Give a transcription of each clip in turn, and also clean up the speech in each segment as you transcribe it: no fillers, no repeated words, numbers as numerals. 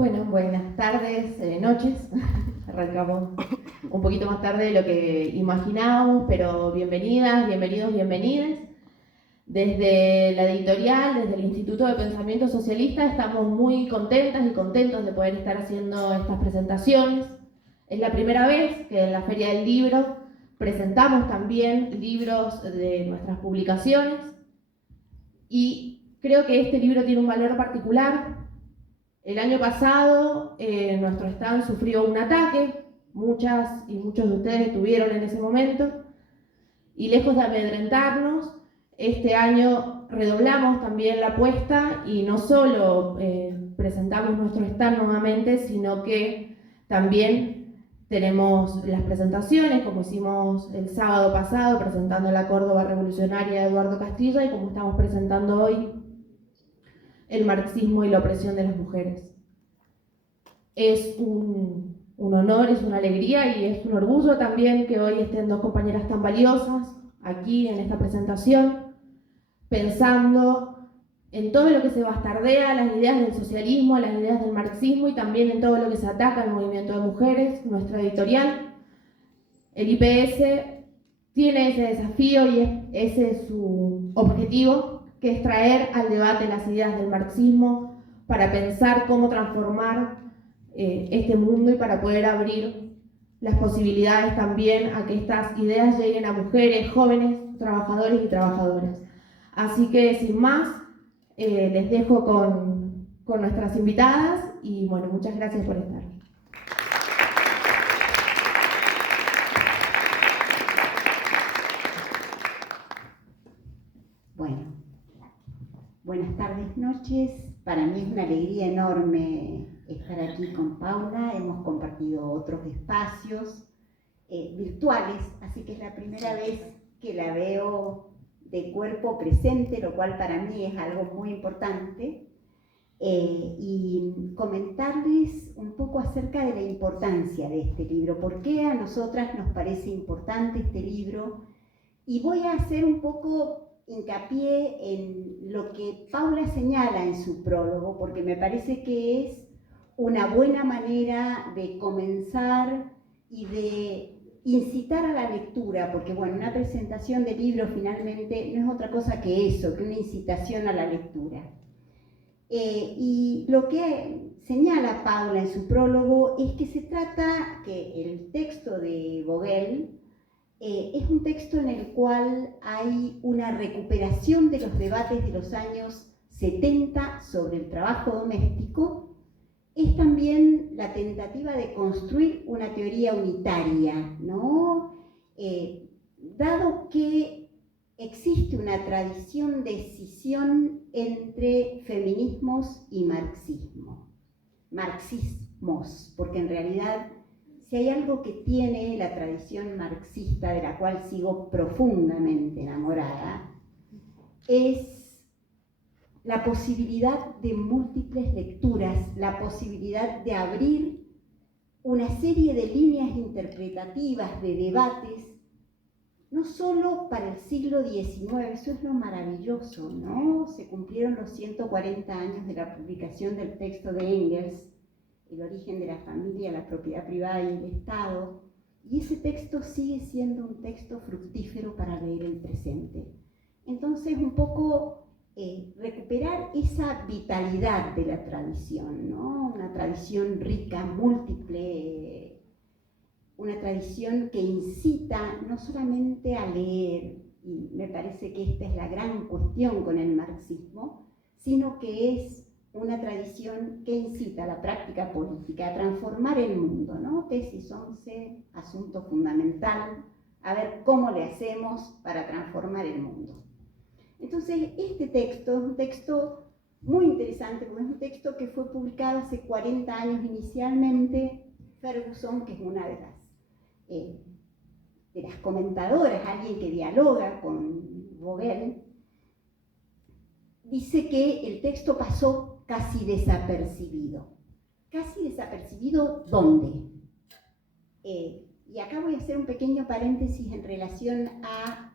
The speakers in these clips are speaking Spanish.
Bueno, buenas tardes, noches. Arrancamos un poquito más tarde de lo que imaginábamos, pero bienvenidas, bienvenidos, bienvenides. Desde la editorial, desde el Instituto de Pensamiento Socialista, estamos muy contentas y contentos de poder estar haciendo estas presentaciones. Es la primera vez que en la Feria del Libro presentamos también libros de nuestras publicaciones y creo que este libro tiene un valor particular. El año pasado nuestro stand sufrió un ataque, muchas y muchos de ustedes estuvieron en ese momento, y lejos de amedrentarnos, este año redoblamos también la apuesta y no solo presentamos nuestro stand nuevamente, sino que también tenemos las presentaciones, como hicimos el sábado pasado, presentando la Córdoba Revolucionaria de Eduardo Castilla, y como estamos presentando hoy, el marxismo y la opresión de las mujeres. Es un honor, es una alegría y es un orgullo también que hoy estén dos compañeras tan valiosas aquí en esta presentación, pensando en todo lo que se bastardea, las ideas del socialismo, las ideas del marxismo y también en todo lo que se ataca al movimiento de mujeres. Nuestra editorial, el IPS, tiene ese desafío y ese es su objetivo, que es traer al debate las ideas del marxismo para pensar cómo transformar este mundo y para poder abrir las posibilidades también a que estas ideas lleguen a mujeres, jóvenes, trabajadores y trabajadoras. Así que sin más, les dejo con nuestras invitadas y bueno, muchas gracias por estar. Bueno, buenas tardes, noches. Para mí es una alegría enorme estar aquí con Paula. Hemos compartido otros espacios virtuales, así que es la primera vez que la veo de cuerpo presente, lo cual para mí es algo muy importante. Y comentarles un poco acerca de la importancia de este libro, por qué a nosotras nos parece importante este libro, y voy a hacer un poco hincapié en lo que Paula señala en su prólogo, porque me parece que es una buena manera de comenzar y de incitar a la lectura, porque bueno, una presentación de libro finalmente no es otra cosa que eso, que una incitación a la lectura. Y lo que señala Paula en su prólogo es que se trata que el texto de Vogel es un texto en el cual hay una recuperación de los debates de los años 70 sobre el trabajo doméstico. Es también la tentativa de construir una teoría unitaria, ¿no? Dado que existe una tradición de escisión entre feminismos y marxismos, porque en realidad si hay algo que tiene la tradición marxista, de la cual sigo profundamente enamorada, es la posibilidad de múltiples lecturas, la posibilidad de abrir una serie de líneas interpretativas, de debates, no solo para el siglo XIX, eso es lo maravilloso, ¿no? Se cumplieron los 140 años de la publicación del texto de Engels, El origen de la familia, la propiedad privada y el Estado, y ese texto sigue siendo un texto fructífero para leer el presente. Entonces, un poco recuperar esa vitalidad de la tradición, ¿no? Una tradición rica, múltiple, una tradición que incita no solamente a leer, y me parece que esta es la gran cuestión con el marxismo, sino que es una tradición que incita a la práctica política, a transformar el mundo, ¿no? Tesis 11, asunto fundamental, a ver cómo le hacemos para transformar el mundo. Entonces, este texto es un texto muy interesante, porque es un texto que fue publicado hace 40 años inicialmente. Ferguson, que es una de las comentadoras, alguien que dialoga con Vogel, dice que el texto pasó casi desapercibido. ¿Casi desapercibido dónde? Y acá voy a hacer un pequeño paréntesis en relación a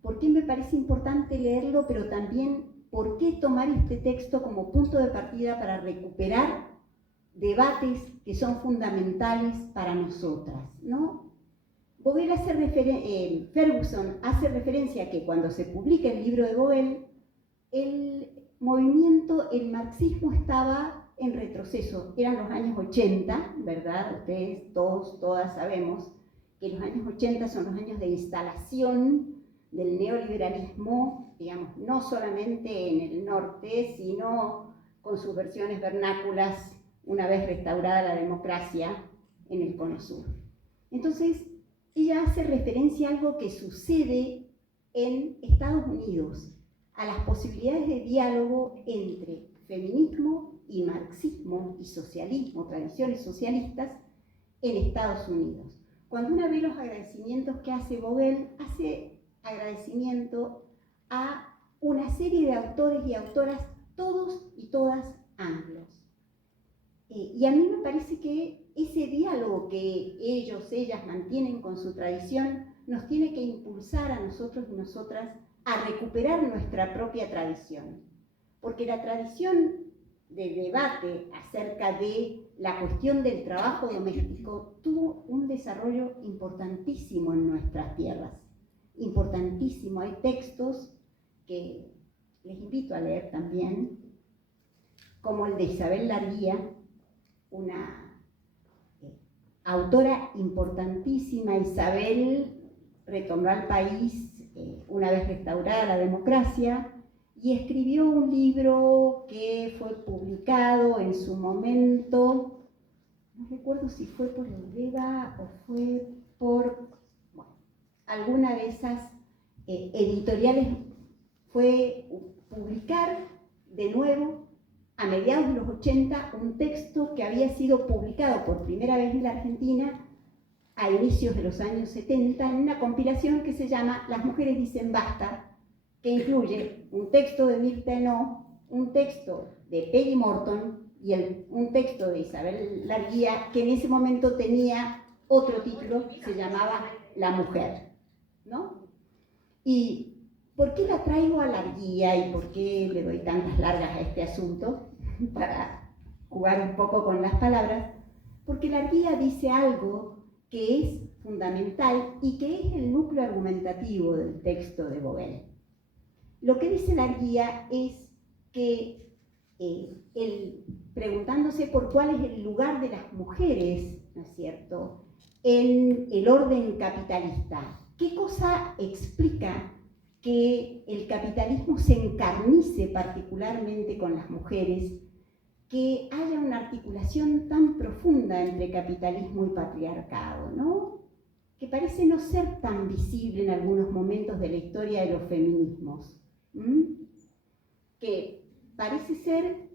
por qué me parece importante leerlo, pero también por qué tomar este texto como punto de partida para recuperar debates que son fundamentales para nosotras, ¿no? Ferguson hace referencia a que cuando se publica el libro de Vogel, el movimiento, el marxismo estaba en retroceso. Eran los años 80, ¿verdad? Ustedes todas sabemos que los años 80 son los años de instalación del neoliberalismo, digamos, no solamente en el norte, sino con sus versiones vernáculas una vez restaurada la democracia en el Cono Sur. Entonces, ella hace referencia a algo que sucede en Estados Unidos, a las posibilidades de diálogo entre feminismo y marxismo y socialismo, tradiciones socialistas, en Estados Unidos. Cuando uno ve los agradecimientos que hace Vogel, hace agradecimiento a una serie de autores y autoras, todos y todas anglos. Y a mí me parece que ese diálogo que ellas mantienen con su tradición nos tiene que impulsar a nosotros y nosotras a recuperar nuestra propia tradición. Porque la tradición de debate acerca de la cuestión del trabajo doméstico tuvo un desarrollo importantísimo en nuestras tierras. Importantísimo. Hay textos que les invito a leer también, como el de Isabel Larguía, una autora importantísima. Isabel retornó al país una vez restaurada la democracia y escribió un libro que fue publicado en su momento, no recuerdo si fue por Eudeva o fue por alguna de esas editoriales, fue publicar de nuevo a mediados de los 80 un texto que había sido publicado por primera vez en la Argentina a inicios de los años 70 en una compilación que se llama Las mujeres dicen basta, que incluye un texto de Mirta Hinault, un texto de Peggy Morton y un texto de Isabel Larguía, que en ese momento tenía otro título, se llamaba La mujer, ¿no? ¿Y por qué la traigo a Larguía y por qué le doy tantas largas a este asunto? Para jugar un poco con las palabras, porque Larguía dice algo que es fundamental y que es el núcleo argumentativo del texto de Vogel. Lo que dice Larguía es que preguntándose por cuál es el lugar de las mujeres, ¿no es cierto?, en el orden capitalista, ¿qué cosa explica que el capitalismo se encarnice particularmente con las mujeres, que haya una articulación tan profunda entre capitalismo y patriarcado, ¿no? Que parece no ser tan visible en algunos momentos de la historia de los feminismos, que parece ser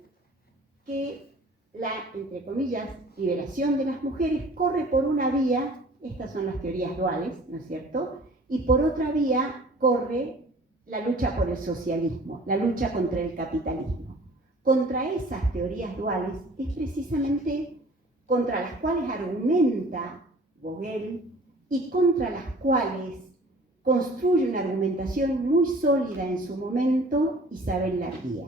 que la, entre comillas, liberación de las mujeres corre por una vía, estas son las teorías duales, ¿no es cierto?, y por otra vía corre la lucha por el socialismo, la lucha contra el capitalismo. Contra esas teorías duales es precisamente contra las cuales argumenta Vogel y contra las cuales construye una argumentación muy sólida en su momento Isabel Larguía.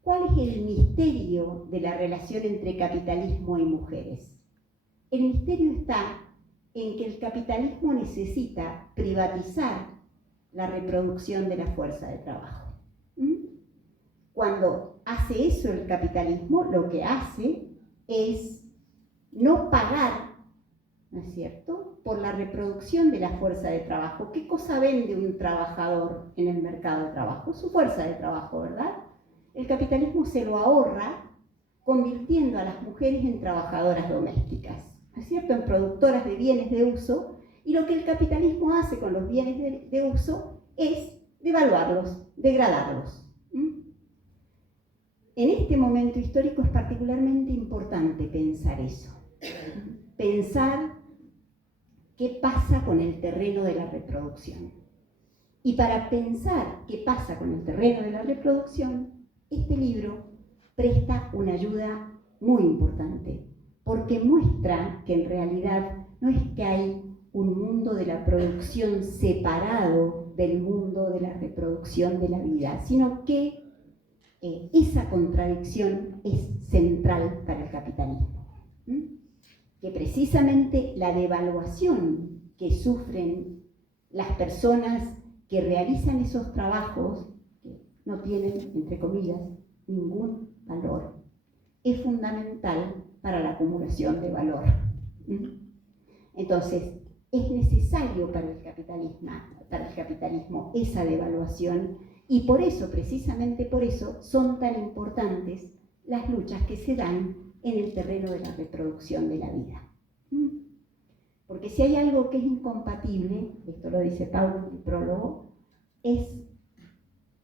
¿Cuál es el misterio de la relación entre capitalismo y mujeres? El misterio está en que el capitalismo necesita privatizar la reproducción de la fuerza de trabajo. Cuando hace eso el capitalismo, lo que hace es no pagar, ¿no es cierto?, por la reproducción de la fuerza de trabajo. ¿Qué cosa vende un trabajador en el mercado de trabajo? Su fuerza de trabajo, ¿verdad? El capitalismo se lo ahorra convirtiendo a las mujeres en trabajadoras domésticas, ¿no es cierto?, en productoras de bienes de uso, y lo que el capitalismo hace con los bienes de uso es devaluarlos, degradarlos. En este momento histórico es particularmente importante pensar eso, pensar qué pasa con el terreno de la reproducción. Y para pensar qué pasa con el terreno de la reproducción, este libro presta una ayuda muy importante, porque muestra que en realidad no es que hay un mundo de la producción separado del mundo de la reproducción de la vida, sino que esa contradicción es central para el capitalismo. Que precisamente la devaluación que sufren las personas que realizan esos trabajos, que no tienen, entre comillas, ningún valor, es fundamental para la acumulación de valor. Entonces, es necesario para el capitalismo esa devaluación, y por eso, precisamente por eso, son tan importantes las luchas que se dan en el terreno de la reproducción de la vida. Porque si hay algo que es incompatible, esto lo dice Paulo en el prólogo, es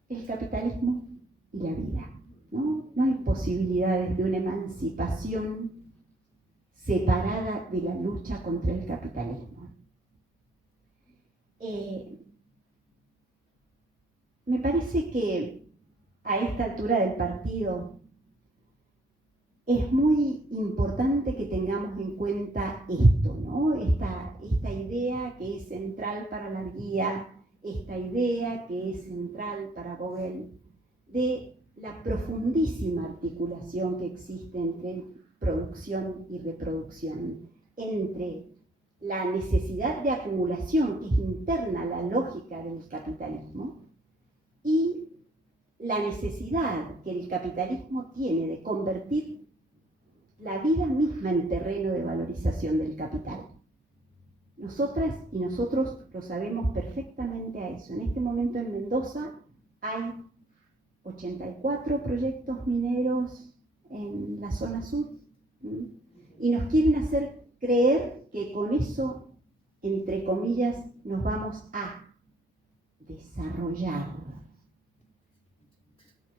el capitalismo y la vida. No hay posibilidades de una emancipación separada de la lucha contra el capitalismo. Me parece que a esta altura del partido es muy importante que tengamos en cuenta esto, ¿no? Esta idea que es central para la guía, esta idea que es central para Vogel, de la profundísima articulación que existe entre producción y reproducción, entre la necesidad de acumulación que es interna a la lógica del capitalismo y la necesidad que el capitalismo tiene de convertir la vida misma en terreno de valorización del capital. Nosotras y nosotros lo sabemos perfectamente a eso. En este momento en Mendoza hay 84 proyectos mineros en la zona sur, y nos quieren hacer creer que con eso, entre comillas, nos vamos a desarrollar.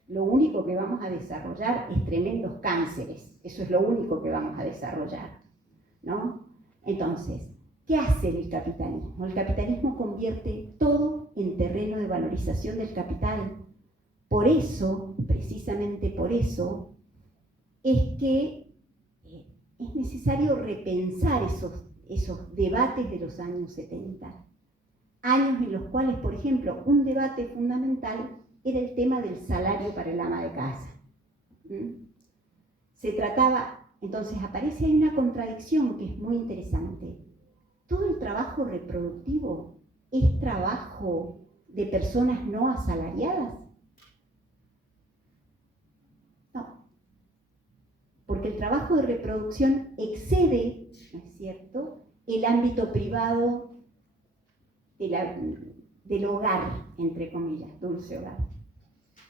Lo único que vamos a desarrollar es tremendos cánceres. Eso es lo único que vamos a desarrollar, ¿no? Entonces, ¿qué hace el capitalismo? El capitalismo convierte todo en terreno de valorización del capital. Por eso, precisamente por eso, es que es necesario repensar esos debates de los años 70. Años en los cuales, por ejemplo, un debate fundamental era el tema del salario para el ama de casa. Se trataba, entonces aparece ahí una contradicción que es muy interesante. ¿Todo el trabajo reproductivo es trabajo de personas no asalariadas? No, porque el trabajo de reproducción excede, ¿no es cierto?, el ámbito privado del hogar, entre comillas, dulce hogar.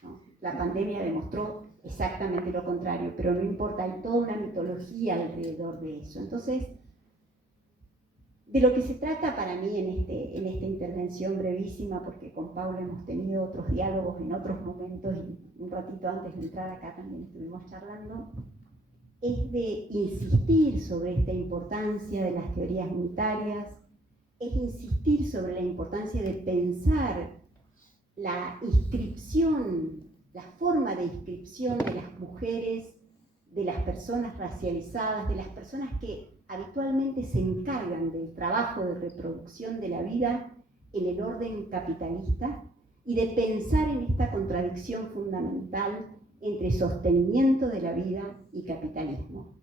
¿No? La pandemia demostró exactamente lo contrario, pero no importa, hay toda una mitología alrededor de eso. Entonces, de lo que se trata para mí en esta intervención brevísima, porque con Paula hemos tenido otros diálogos en otros momentos y un ratito antes de entrar acá también estuvimos charlando, es de insistir sobre esta importancia de las teorías unitarias, es insistir sobre la importancia de pensar la inscripción, la forma de inscripción de las mujeres, de las personas racializadas, de las personas que habitualmente se encargan del trabajo de reproducción de la vida en el orden capitalista, y de pensar en esta contradicción fundamental entre sostenimiento de la vida y capitalismo.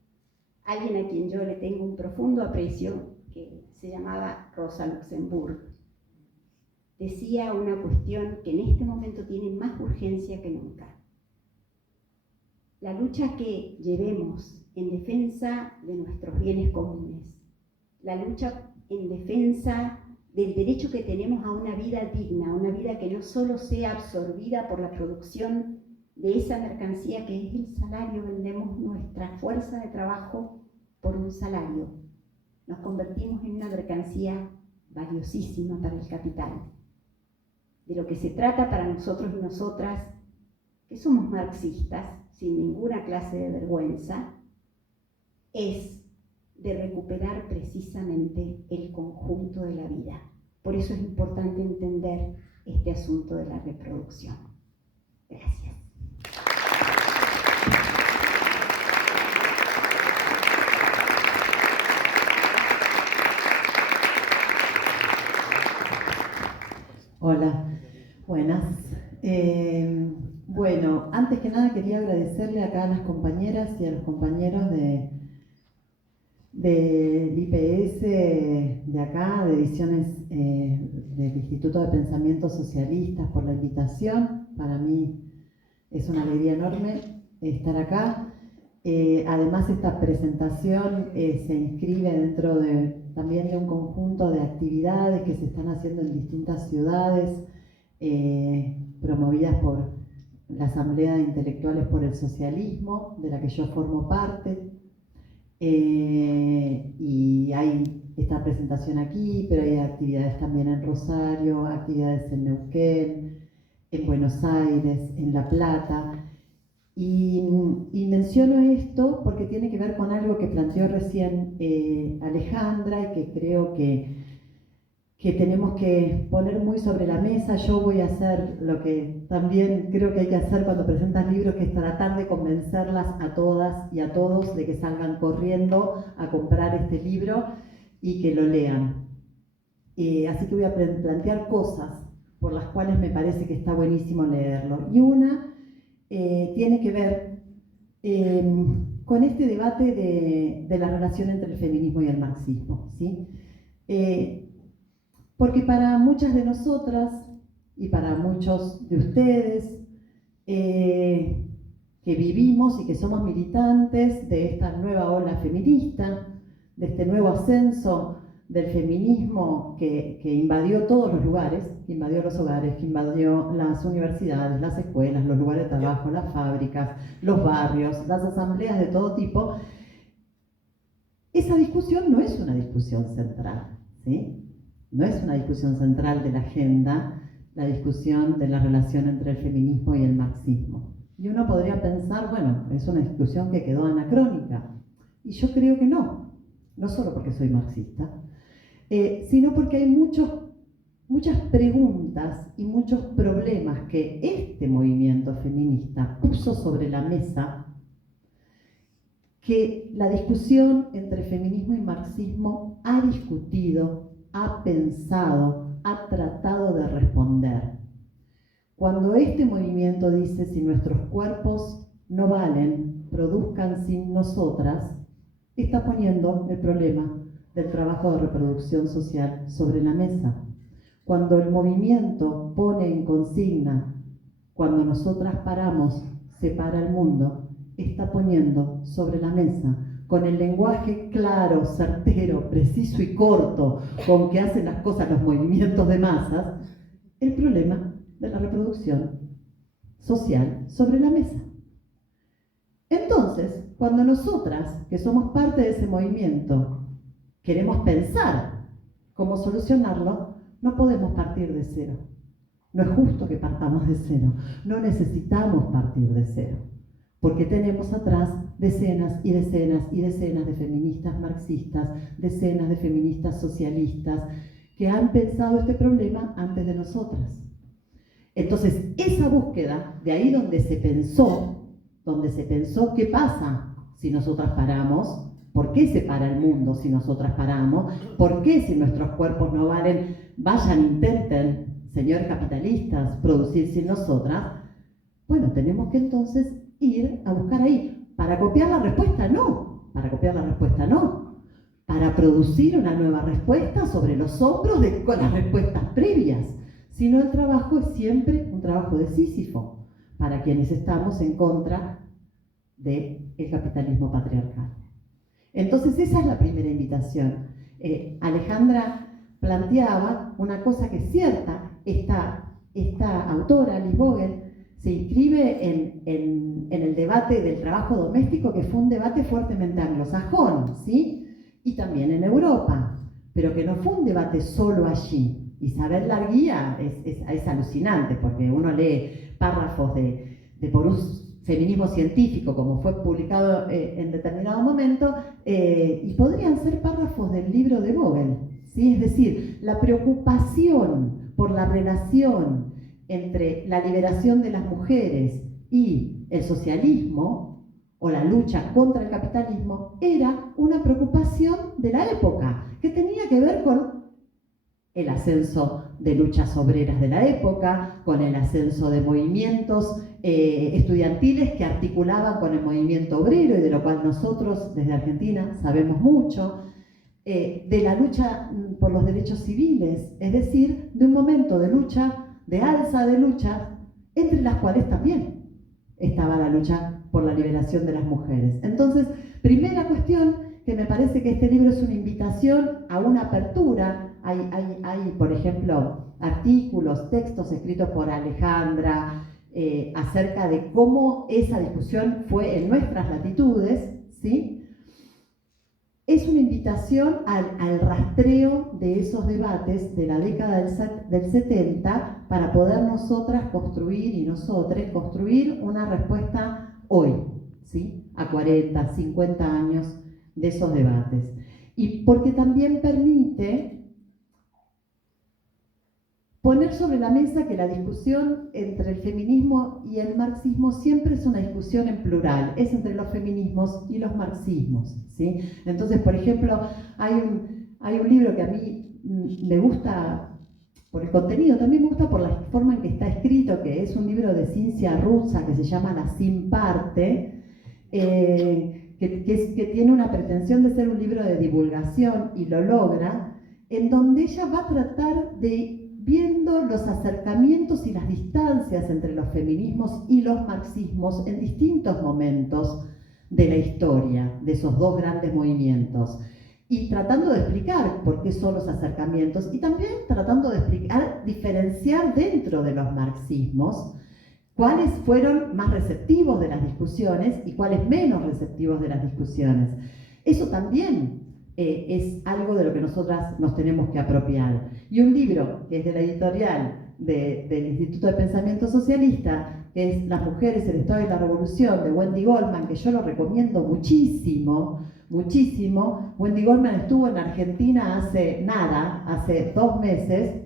Alguien a quien yo le tengo un profundo aprecio, que se llamaba Rosa Luxemburg, decía una cuestión que en este momento tiene más urgencia que nunca. La lucha que llevemos en defensa de nuestros bienes comunes, la lucha en defensa del derecho que tenemos a una vida digna, a una vida que no solo sea absorbida por la producción de esa mercancía que es el salario. Vendemos nuestra fuerza de trabajo por un salario. Nos convertimos en una mercancía valiosísima para el capital. De lo que se trata para nosotros y nosotras, que somos marxistas, sin ninguna clase de vergüenza, es de recuperar precisamente el conjunto de la vida. Por eso es importante entender este asunto de la reproducción. Gracias. Hola, buenas. Bueno, antes que nada nada quería agradecerle acá a las compañeras y a los compañeros del IPS de acá, de Ediciones del Instituto de Pensamientos Socialistas, por la invitación. Para mí es una alegría enorme estar acá. Además, esta presentación se inscribe dentro también de un conjunto de actividades que se están haciendo en distintas ciudades, promovidas por la Asamblea de Intelectuales por el Socialismo, de la que yo formo parte. Y hay esta presentación aquí, pero hay actividades también en Rosario, actividades en Neuquén, en Buenos Aires, en La Plata. Y menciono esto porque tiene que ver con algo que planteó recién Alejandra y que creo que tenemos que poner muy sobre la mesa. Yo voy a hacer lo que también creo que hay que hacer cuando presentas libros, que es tratar de convencerlas a todas y a todos de que salgan corriendo a comprar este libro y que lo lean. Así que voy a plantear cosas por las cuales me parece que está buenísimo leerlo. Y una tiene que ver con este debate de la relación entre el feminismo y el marxismo, ¿sí? Porque para muchas de nosotras y para muchos de ustedes que vivimos y que somos militantes de esta nueva ola feminista, de este nuevo ascenso del feminismo que invadió todos los lugares, que invadió los hogares, que invadió las universidades, las escuelas, los lugares de trabajo, las fábricas, los barrios, las asambleas de todo tipo, esa discusión no es una discusión central, ¿sí? No es una discusión central de la agenda, la discusión de la relación entre el feminismo y el marxismo. Y uno podría pensar, bueno, es una discusión que quedó anacrónica. Y yo creo que no solo porque soy marxista, sino porque hay muchas preguntas y muchos problemas que este movimiento feminista puso sobre la mesa, que la discusión entre feminismo y marxismo ha discutido, ha pensado, ha tratado de responder. Cuando este movimiento dice: si nuestros cuerpos no valen, produzcan sin nosotras, está poniendo el problema del trabajo de reproducción social sobre la mesa. Cuando el movimiento pone en consigna: cuando nosotras paramos, se para el mundo, está poniendo sobre la mesa, con el lenguaje claro, certero, preciso y corto con que hacen las cosas los movimientos de masas, el problema de la reproducción social sobre la mesa. Entonces, cuando nosotras, que somos parte de ese movimiento, queremos pensar cómo solucionarlo, no podemos partir de cero. No es justo que partamos de cero. No necesitamos partir de cero, porque tenemos atrás decenas y decenas y decenas de feministas marxistas, decenas de feministas socialistas, que han pensado este problema antes de nosotras. Entonces, esa búsqueda, de ahí donde se pensó qué pasa si nosotras paramos, por qué se para el mundo si nosotras paramos, por qué si nuestros cuerpos no valen, vayan, intenten, señores capitalistas, producir sin nosotras. Bueno, tenemos que entonces ir a buscar ahí. Para copiar la respuesta, no. Para producir una nueva respuesta sobre los hombros con las respuestas previas. Sino el trabajo es siempre un trabajo de Sísifo, para quienes estamos en contra del capitalismo patriarcal. Entonces, esa es la primera invitación. Alejandra planteaba una cosa que es cierta. Esta autora, Alice Vogel, se inscribe en el debate del trabajo doméstico, que fue un debate fuertemente anglosajón, ¿sí? Y también en Europa, pero que no fue un debate solo allí. Isabel Larguía es alucinante, porque uno lee párrafos por un feminismo científico, como fue publicado en determinado momento, y podrían ser párrafos del libro de Vogel, ¿sí? Es decir, la preocupación por la relación entre la liberación de las mujeres y el socialismo, o la lucha contra el capitalismo, era una preocupación de la época, que tenía que ver con el ascenso de luchas obreras de la época, con el ascenso de movimientos estudiantiles que articulaban con el movimiento obrero y de lo cual nosotros desde Argentina sabemos mucho, de la lucha por los derechos civiles, es decir, de un momento de lucha, de alza de lucha, entre las cuales también estaba la lucha por la liberación de las mujeres. Entonces, primera cuestión, que me parece que este libro es una invitación a una apertura. Hay, por ejemplo, artículos, textos escritos por Alejandra acerca de cómo esa discusión fue en nuestras latitudes, ¿sí? Es una invitación al rastreo de esos debates de la década del 70 para poder nosotras construir y nosotros construir una respuesta hoy, ¿sí? A 40, 50 años de esos debates. Y porque también permite poner sobre la mesa que la discusión entre el feminismo y el marxismo siempre es una discusión en plural, es entre los feminismos y los marxismos, ¿sí? Entonces, por ejemplo, hay un libro que a mí me gusta por el contenido, también me gusta por la forma en que está escrito, que es un libro de Ciencia Russa que se llama La Sin Parte, que tiene una pretensión de ser un libro de divulgación y lo logra, en donde ella va a tratar de viendo los acercamientos y las distancias entre los feminismos y los marxismos en distintos momentos de la historia de esos dos grandes movimientos y tratando de explicar por qué son los acercamientos y también tratando de explicar, diferenciar dentro de los marxismos cuáles fueron más receptivos de las discusiones y cuáles menos receptivos de las discusiones. Eso también es algo de lo que nosotras nos tenemos que apropiar. Y un libro que es de la editorial del Instituto de Pensamiento Socialista, que es Las mujeres, el Estado y la Revolución, de Wendy Goldman, que yo lo recomiendo muchísimo, muchísimo. Wendy Goldman estuvo en Argentina hace 2 meses.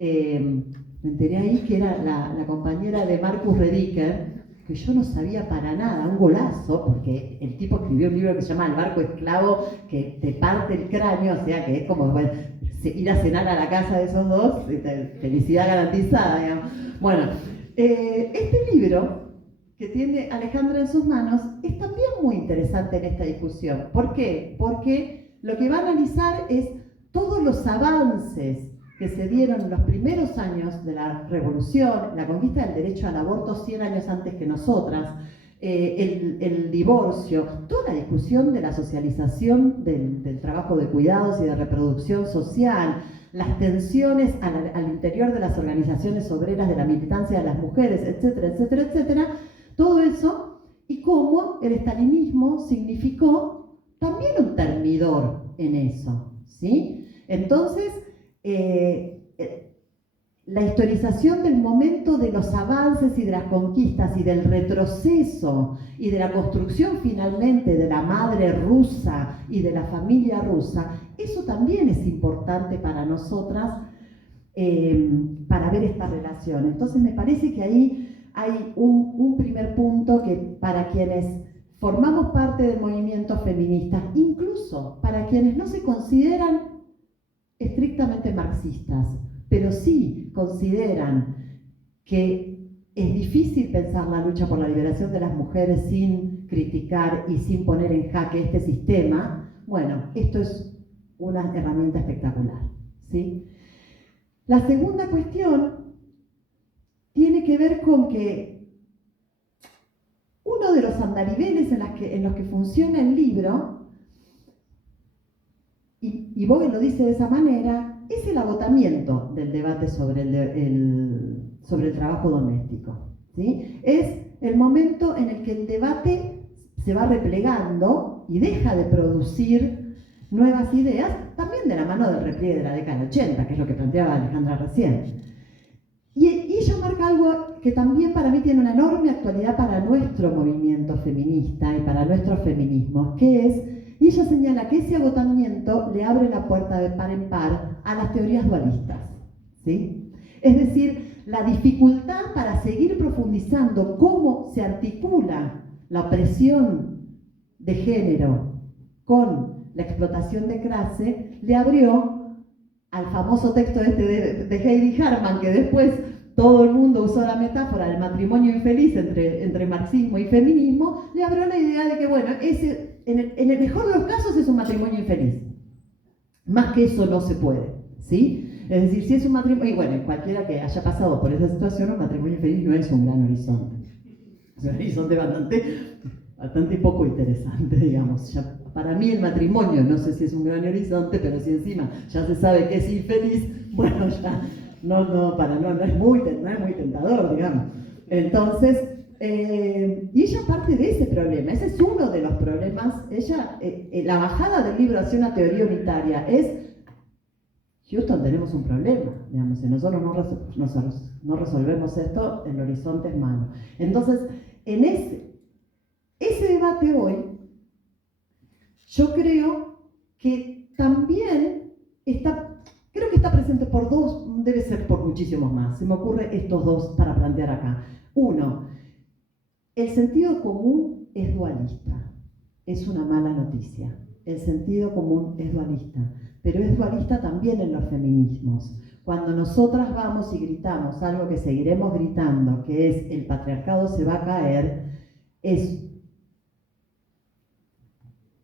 Me enteré ahí que era la compañera de Marcus Rediker, que yo no sabía para nada, un golazo, porque el tipo escribió un libro que se llama El barco esclavo, que te parte el cráneo, o sea que es como bueno, ir a cenar a la casa de esos dos, felicidad garantizada, digamos. Bueno, este libro que tiene Alejandra en sus manos es también muy interesante en esta discusión. ¿Por qué? Porque lo que va a analizar es todos los avances que se dieron en los primeros años de la revolución, la conquista del derecho al aborto 100 años antes que nosotras, el divorcio, toda la discusión de la socialización del trabajo de cuidados y de reproducción social, las tensiones al interior de las organizaciones obreras, de la militancia de las mujeres, etcétera, etcétera, etcétera, todo eso, y cómo el estalinismo significó también un termidor en eso, ¿sí? Entonces, la historización del momento de los avances y de las conquistas y del retroceso y de la construcción finalmente de la madre rusa y de la familia rusa, eso también es importante para nosotras para ver esta relación. Entonces me parece que ahí hay un primer punto que para quienes formamos parte del movimiento feminista, incluso para quienes no se consideran estrictamente marxistas, pero sí consideran que es difícil pensar la lucha por la liberación de las mujeres sin criticar y sin poner en jaque este sistema, bueno, esto es una herramienta espectacular, ¿sí? La segunda cuestión tiene que ver con que uno de los andariveles en los que funciona el libro, y Vogel lo dice de esa manera, es el agotamiento del debate sobre el trabajo doméstico, ¿sí? Es el momento en el que el debate se va replegando y deja de producir nuevas ideas, también de la mano del repliegue de la década del 80, que es lo que planteaba Alejandra recién. Y ella marca algo que también para mí tiene una enorme actualidad para nuestro movimiento feminista y para nuestros feminismos, que es, y ella señala que ese agotamiento le abre la puerta de par en par a las teorías dualistas, ¿sí? Es decir, la dificultad para seguir profundizando cómo se articula la opresión de género con la explotación de clase, le abrió al famoso texto de Heidi Harman, que después todo el mundo usó la metáfora del matrimonio infeliz entre marxismo y feminismo, le abrió la idea de que, bueno, en el mejor de los casos es un matrimonio infeliz. Más que eso no se puede, ¿sí? Es decir, si es un matrimonio, y bueno, cualquiera que haya pasado por esa situación, un matrimonio infeliz no es un gran horizonte. Es un horizonte bastante poco interesante, digamos. Ya, para mí el matrimonio, no sé si es un gran horizonte, pero si encima ya se sabe que es infeliz, bueno, ya no es muy tentador, digamos. Entonces, y ella parte de ese problema, ese es uno de los problemas. Ella, la bajada del libro hacia una teoría unitaria es: Houston, tenemos un problema, digamos, si nosotros no resolvemos esto, el horizonte es malo. Entonces, en ese debate hoy, yo creo que también creo que está presente por dos, debe ser por muchísimos más. Se me ocurre estos dos para plantear acá. Uno, el sentido común es dualista. Es una mala noticia. El sentido común es dualista, pero es dualista también en los feminismos. Cuando nosotras vamos y gritamos algo que seguiremos gritando, que es el patriarcado se va a caer, es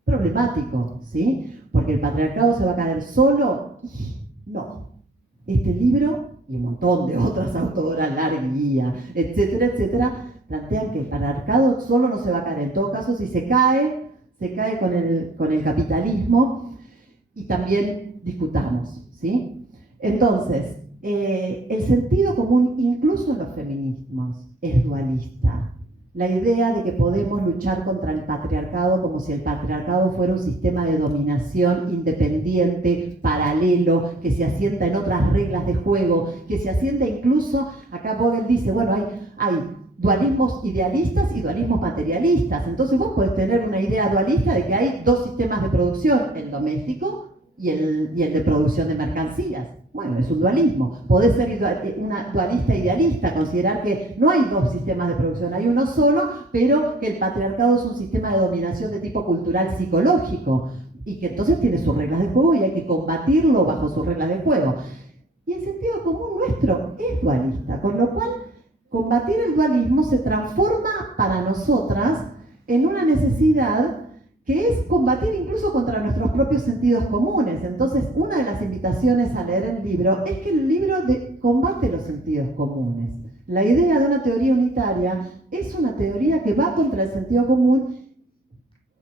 problemático, ¿sí? Porque el patriarcado se va a caer solo. No. Este libro y un montón de otras autoras, Larguía, etcétera, etcétera, plantean que el patriarcado solo no se va a caer. En todo caso, si se cae con el capitalismo, y también discutamos, ¿sí? Entonces, el sentido común, incluso en los feminismos, es dualista. La idea de que podemos luchar contra el patriarcado como si el patriarcado fuera un sistema de dominación independiente, paralelo, que se asienta en otras reglas de juego, que se asienta incluso, acá Vogel dice, bueno, hay dualismos idealistas y dualismos materialistas. Entonces vos podés tener una idea dualista de que hay dos sistemas de producción, el doméstico y el de producción de mercancías. Bueno, es un dualismo. Podés ser una dualista idealista, considerar que no hay dos sistemas de producción, hay uno solo, pero que el patriarcado es un sistema de dominación de tipo cultural psicológico y que entonces tiene sus reglas de juego y hay que combatirlo bajo sus reglas de juego. Y el sentido común nuestro es dualista, con lo cual combatir el dualismo se transforma para nosotras en una necesidad que es combatir incluso contra nuestros propios sentidos comunes. Entonces, una de las invitaciones a leer el libro es que el libro combate los sentidos comunes. La idea de una teoría unitaria es una teoría que va contra el sentido común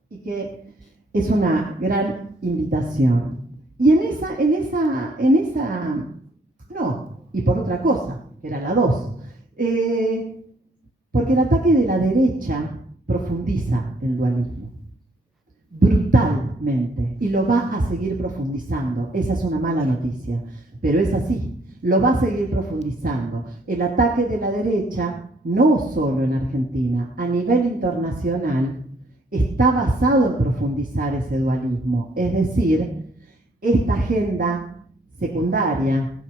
y que es una gran invitación. Y y por otra cosa, que era la 2, porque el ataque de la derecha profundiza el dualismo brutalmente y lo va a seguir profundizando. Esa es una mala noticia, pero es así, lo va a seguir profundizando. El ataque de la derecha, no solo en Argentina, a nivel internacional, está basado en profundizar ese dualismo, es decir, esta agenda secundaria,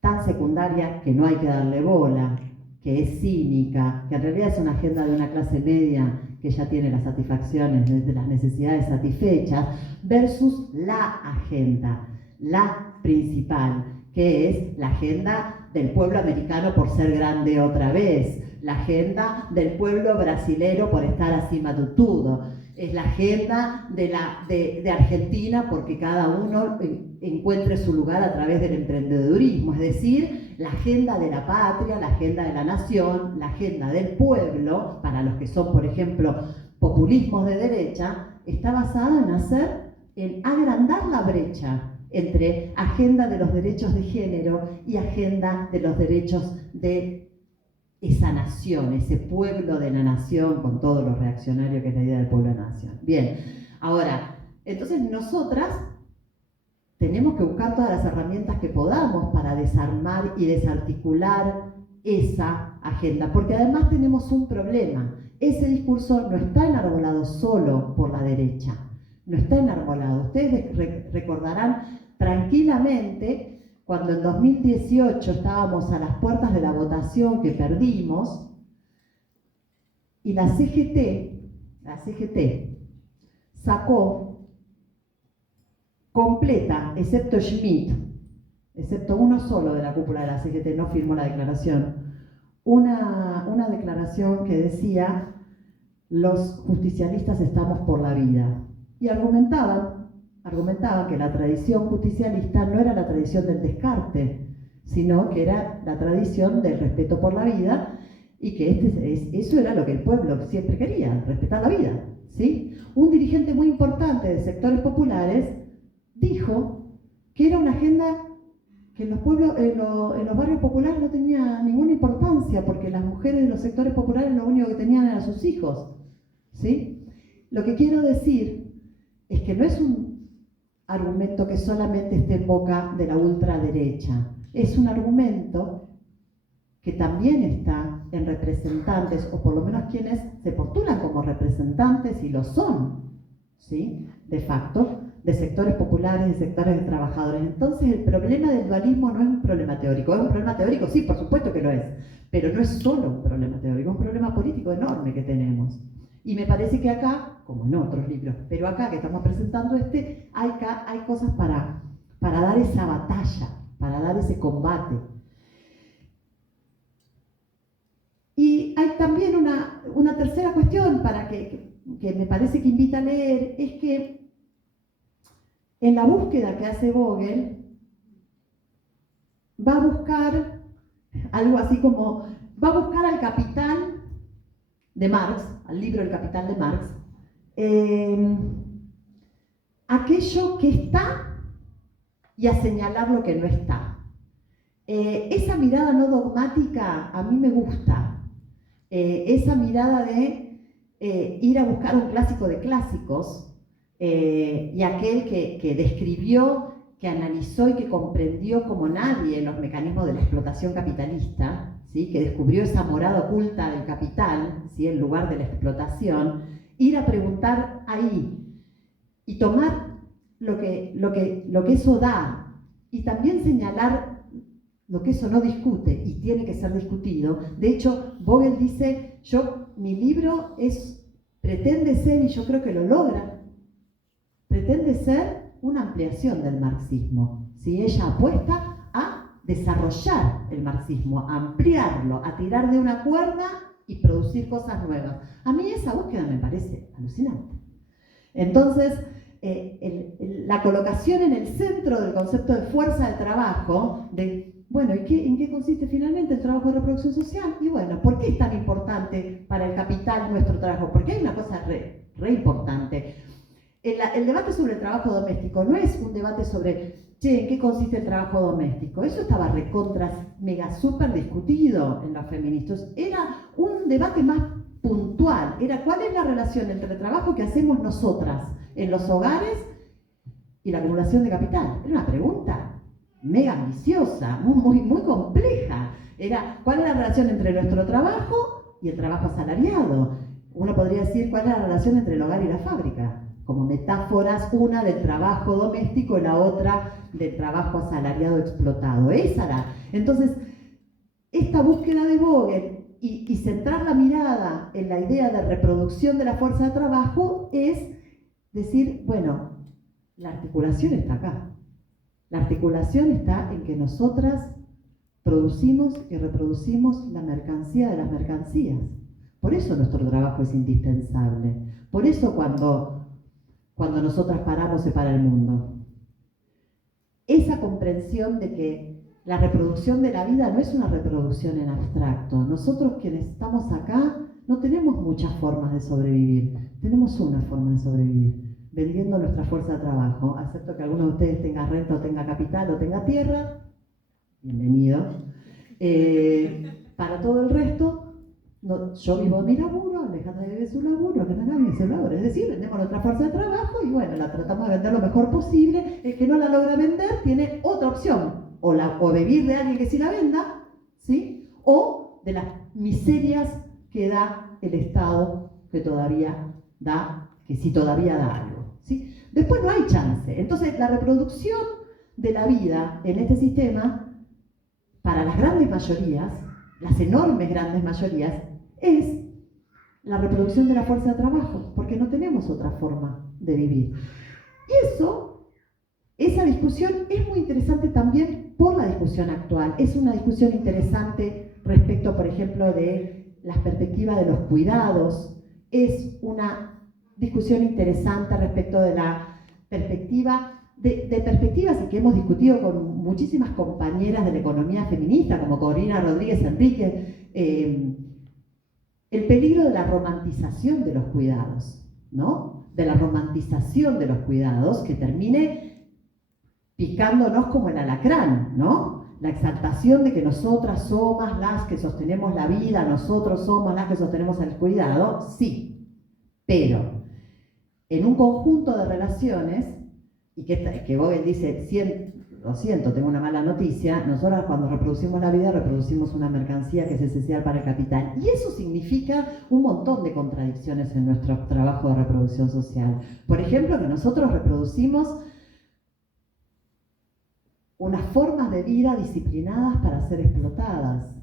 tan secundaria que no hay que darle bola, que es cínica, que en realidad es una agenda de una clase media que ya tiene las satisfacciones de las necesidades satisfechas, versus la agenda, la principal, que es la agenda del pueblo americano por ser grande otra vez, la agenda del pueblo brasilero por estar acima de todo, es la agenda de Argentina porque cada uno encuentre su lugar a través del emprendedurismo, es decir, la agenda de la patria, la agenda de la nación, la agenda del pueblo, para los que son, por ejemplo, populismos de derecha, está basada en agrandar la brecha entre agenda de los derechos de género y agenda de los derechos de esa nación, ese pueblo de la nación, con todo lo reaccionario que es la idea del pueblo de la nación. Bien, ahora, entonces nosotras tenemos que buscar todas las herramientas que podamos para desarmar y desarticular esa agenda, porque además tenemos un problema. Ese discurso no está enarbolado solo por la derecha, no está enarbolado. Ustedes recordarán tranquilamente cuando en 2018 estábamos a las puertas de la votación que perdimos y la CGT sacó completa, excepto Schmidt, excepto uno solo de la cúpula de la CGT, no firmó la declaración, una declaración que decía: los justicialistas estamos por la vida. Y argumentaban que la tradición justicialista no era la tradición del descarte, sino que era la tradición del respeto por la vida, y que eso era lo que el pueblo siempre quería, respetar la vida, ¿sí? Un dirigente muy importante de sectores populares dijo que era una agenda que en los pueblos, en los barrios populares no tenía ninguna importancia, porque las mujeres de los sectores populares lo único que tenían eran sus hijos, ¿sí? Lo que quiero decir es que no es un argumento que solamente esté en boca de la ultraderecha, es un argumento que también está en representantes, o por lo menos quienes se postulan como representantes y lo son, ¿sí? De facto, de sectores populares, de sectores de trabajadores. Entonces el problema del dualismo no es un problema teórico. ¿Es un problema teórico? Sí, por supuesto que lo es, pero no es solo un problema teórico, es un problema político enorme que tenemos. Y me parece que acá, como en otros libros, pero acá que estamos presentando hay cosas para dar esa batalla, para dar ese combate. Y hay también una tercera cuestión que me parece que invita a leer, es que en la búsqueda que hace Vogel, va a buscar algo así como, va a buscar al Capital de Marx, al libro El Capital de Marx, aquello que está y a señalar lo que no está. Esa mirada no dogmática a mí me gusta. Esa mirada de ir a buscar un clásico de clásicos, y aquel que describió, que analizó y que comprendió como nadie los mecanismos de la explotación capitalista, ¿sí? Que descubrió esa morada oculta del capital, ¿sí? En lugar de la explotación, ir a preguntar ahí y tomar lo que eso da, y también señalar lo que eso no discute y tiene que ser discutido. De hecho, Vogel dice, mi libro pretende ser, y yo creo que lo logra, pretende ser una ampliación del marxismo. ¿Sí? Ella apuesta a desarrollar el marxismo, a ampliarlo, a tirar de una cuerda y producir cosas nuevas. A mí esa búsqueda me parece alucinante. Entonces, la colocación en el centro del concepto de fuerza de trabajo, bueno, ¿y en qué consiste finalmente el trabajo de reproducción social? Y bueno, ¿por qué es tan importante para el capital nuestro trabajo? Porque hay una cosa re importante. El debate sobre el trabajo doméstico no es un debate sobre, ¿en qué consiste el trabajo doméstico? Eso estaba recontra, mega, súper discutido en los feministas. Era un debate más puntual. Era cuál es la relación entre el trabajo que hacemos nosotras en los hogares y la acumulación de capital. Era una pregunta mega ambiciosa, muy compleja. Era cuál es la relación entre nuestro trabajo y el trabajo asalariado. Uno podría decir cuál es la relación entre el hogar y la fábrica, como metáforas, una del trabajo doméstico y la otra del trabajo asalariado explotado. Entonces, esta búsqueda de Vogel y centrar la mirada en la idea de reproducción de la fuerza de trabajo es decir, bueno, la articulación está acá. La articulación está en que nosotras producimos y reproducimos la mercancía de las mercancías. Por eso nuestro trabajo es indispensable. Por eso cuando nosotras paramos, se para el mundo. Esa comprensión de que la reproducción de la vida no es una reproducción en abstracto. Nosotros quienes estamos acá no tenemos muchas formas de sobrevivir. Tenemos una forma de sobrevivir, vendiendo nuestra fuerza de trabajo. Acepto que alguno de ustedes tenga renta o tenga capital o tenga tierra. Bienvenido. Para todo el resto, yo vivo de mi laburo, Alejandra vive de su laburo, que nadie vive de su laburo. Es decir, vendemos nuestra fuerza de trabajo y bueno, la tratamos de vender lo mejor posible. El que no la logra vender tiene otra opción, o vivir de alguien que sí la venda, ¿sí? O de las miserias que da el Estado, que todavía da, que sí todavía da algo, ¿sí? Después no hay chance. Entonces, la reproducción de la vida en este sistema, para las grandes mayorías, las enormes grandes mayorías, es la reproducción de la fuerza de trabajo, porque no tenemos otra forma de vivir. Y eso esa discusión es muy interesante también por la discusión actual. Es una discusión interesante respecto, por ejemplo, de las perspectivas de los cuidados. Es una discusión interesante respecto de la perspectiva de perspectivas y que hemos discutido con muchísimas compañeras de la economía feminista, como Corina Rodríguez Enrique, el peligro de la romantización de los cuidados, ¿no? De la romantización de los cuidados que termine picándonos como el alacrán, ¿no? La exaltación de que nosotras somos las que sostenemos la vida, nosotros somos las que sostenemos el cuidado, sí, pero en un conjunto de relaciones, y que Vogel dice, lo siento, tengo una mala noticia, nosotros cuando reproducimos la vida reproducimos una mercancía que es esencial para el capital. Y eso significa un montón de contradicciones en nuestro trabajo de reproducción social. Por ejemplo, que nosotros reproducimos unas formas de vida disciplinadas para ser explotadas.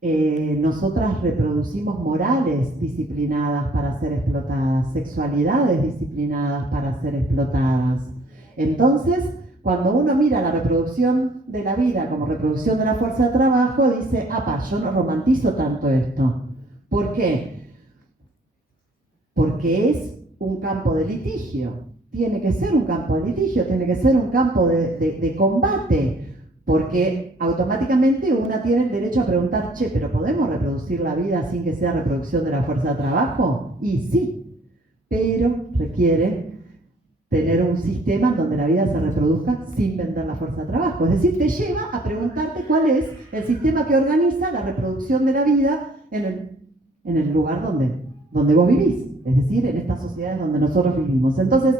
Nosotras reproducimos morales disciplinadas para ser explotadas, sexualidades disciplinadas para ser explotadas. Entonces, cuando uno mira la reproducción de la vida como reproducción de la fuerza de trabajo, dice, yo no romantizo tanto esto. ¿Por qué? Porque es un campo de litigio. Tiene que ser un campo de litigio, tiene que ser un campo de combate, porque automáticamente una tiene el derecho a preguntar, ¿pero podemos reproducir la vida sin que sea reproducción de la fuerza de trabajo? Y sí, pero requiere tener un sistema donde la vida se reproduzca sin vender la fuerza de trabajo. Es decir, te lleva a preguntarte cuál es el sistema que organiza la reproducción de la vida en el lugar donde vos vivís, es decir, en estas sociedades donde nosotros vivimos. Entonces,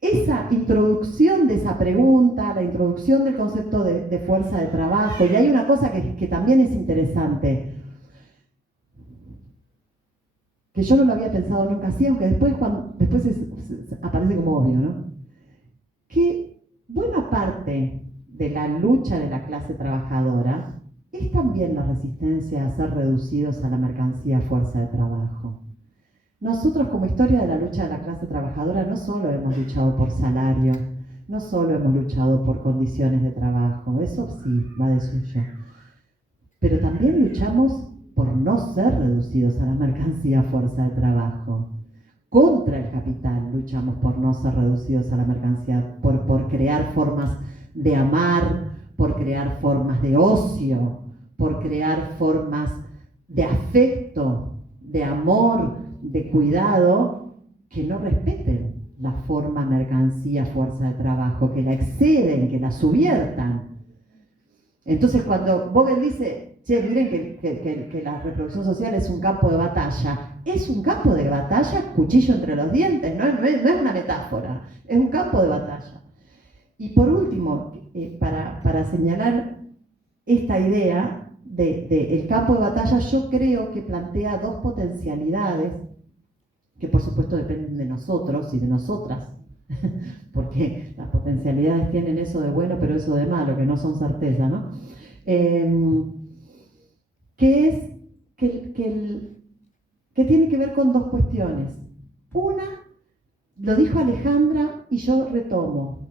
esa introducción de esa pregunta, la introducción del concepto de fuerza de trabajo, y hay una cosa que también es interesante, que yo no lo había pensado nunca así, aunque después aparece como obvio, ¿no? Que buena parte de la lucha de la clase trabajadora es también la resistencia a ser reducidos a la mercancía fuerza de trabajo. Nosotros, como historia de la lucha de la clase trabajadora, no solo hemos luchado por salario, no solo hemos luchado por condiciones de trabajo, eso sí, va de suyo, pero también luchamos por no ser reducidos a la mercancía fuerza de trabajo. Contra el capital luchamos por no ser reducidos a la mercancía, por crear formas de amar, por crear formas de ocio, por crear formas de afecto, de amor, de cuidado, que no respeten la forma mercancía fuerza de trabajo, que la exceden, que la subviertan. Entonces, cuando Vogel dice, miren que la reproducción social es un campo de batalla, es un campo de batalla, cuchillo entre los dientes, no es una metáfora, es un campo de batalla. Y por último, para señalar esta idea del campo de batalla, yo creo que plantea dos potencialidades que por supuesto dependen de nosotros y de nosotras, porque las potencialidades tienen eso de bueno, pero eso de malo, que no son certeza, ¿no? Que tiene que ver con dos cuestiones. Una, lo dijo Alejandra y yo retomo.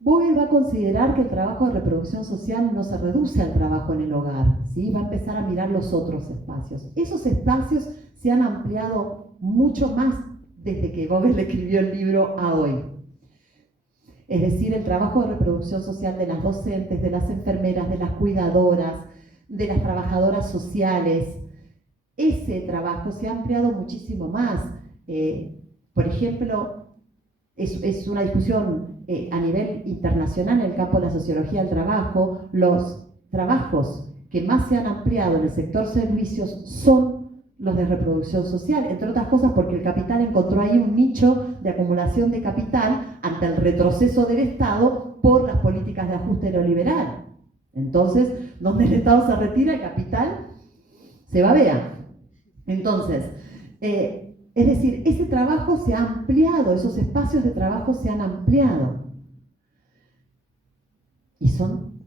Vogel va a considerar que el trabajo de reproducción social no se reduce al trabajo en el hogar, ¿sí? Va a empezar a mirar los otros espacios. Esos espacios se han ampliado mucho más desde que Vogel escribió el libro a hoy. Es decir, el trabajo de reproducción social de las docentes, de las enfermeras, de las cuidadoras, de las trabajadoras sociales, ese trabajo se ha ampliado muchísimo más. Por ejemplo, es una discusión a nivel internacional en el campo de la sociología del trabajo. Los trabajos que más se han ampliado en el sector servicios son los de reproducción social, entre otras cosas porque el capital encontró ahí un nicho de acumulación de capital ante el retroceso del Estado por las políticas de ajuste neoliberal. Entonces, donde el Estado se retira, el capital se babea. Entonces, es decir, ese trabajo se ha ampliado, esos espacios de trabajo se han ampliado. Y son,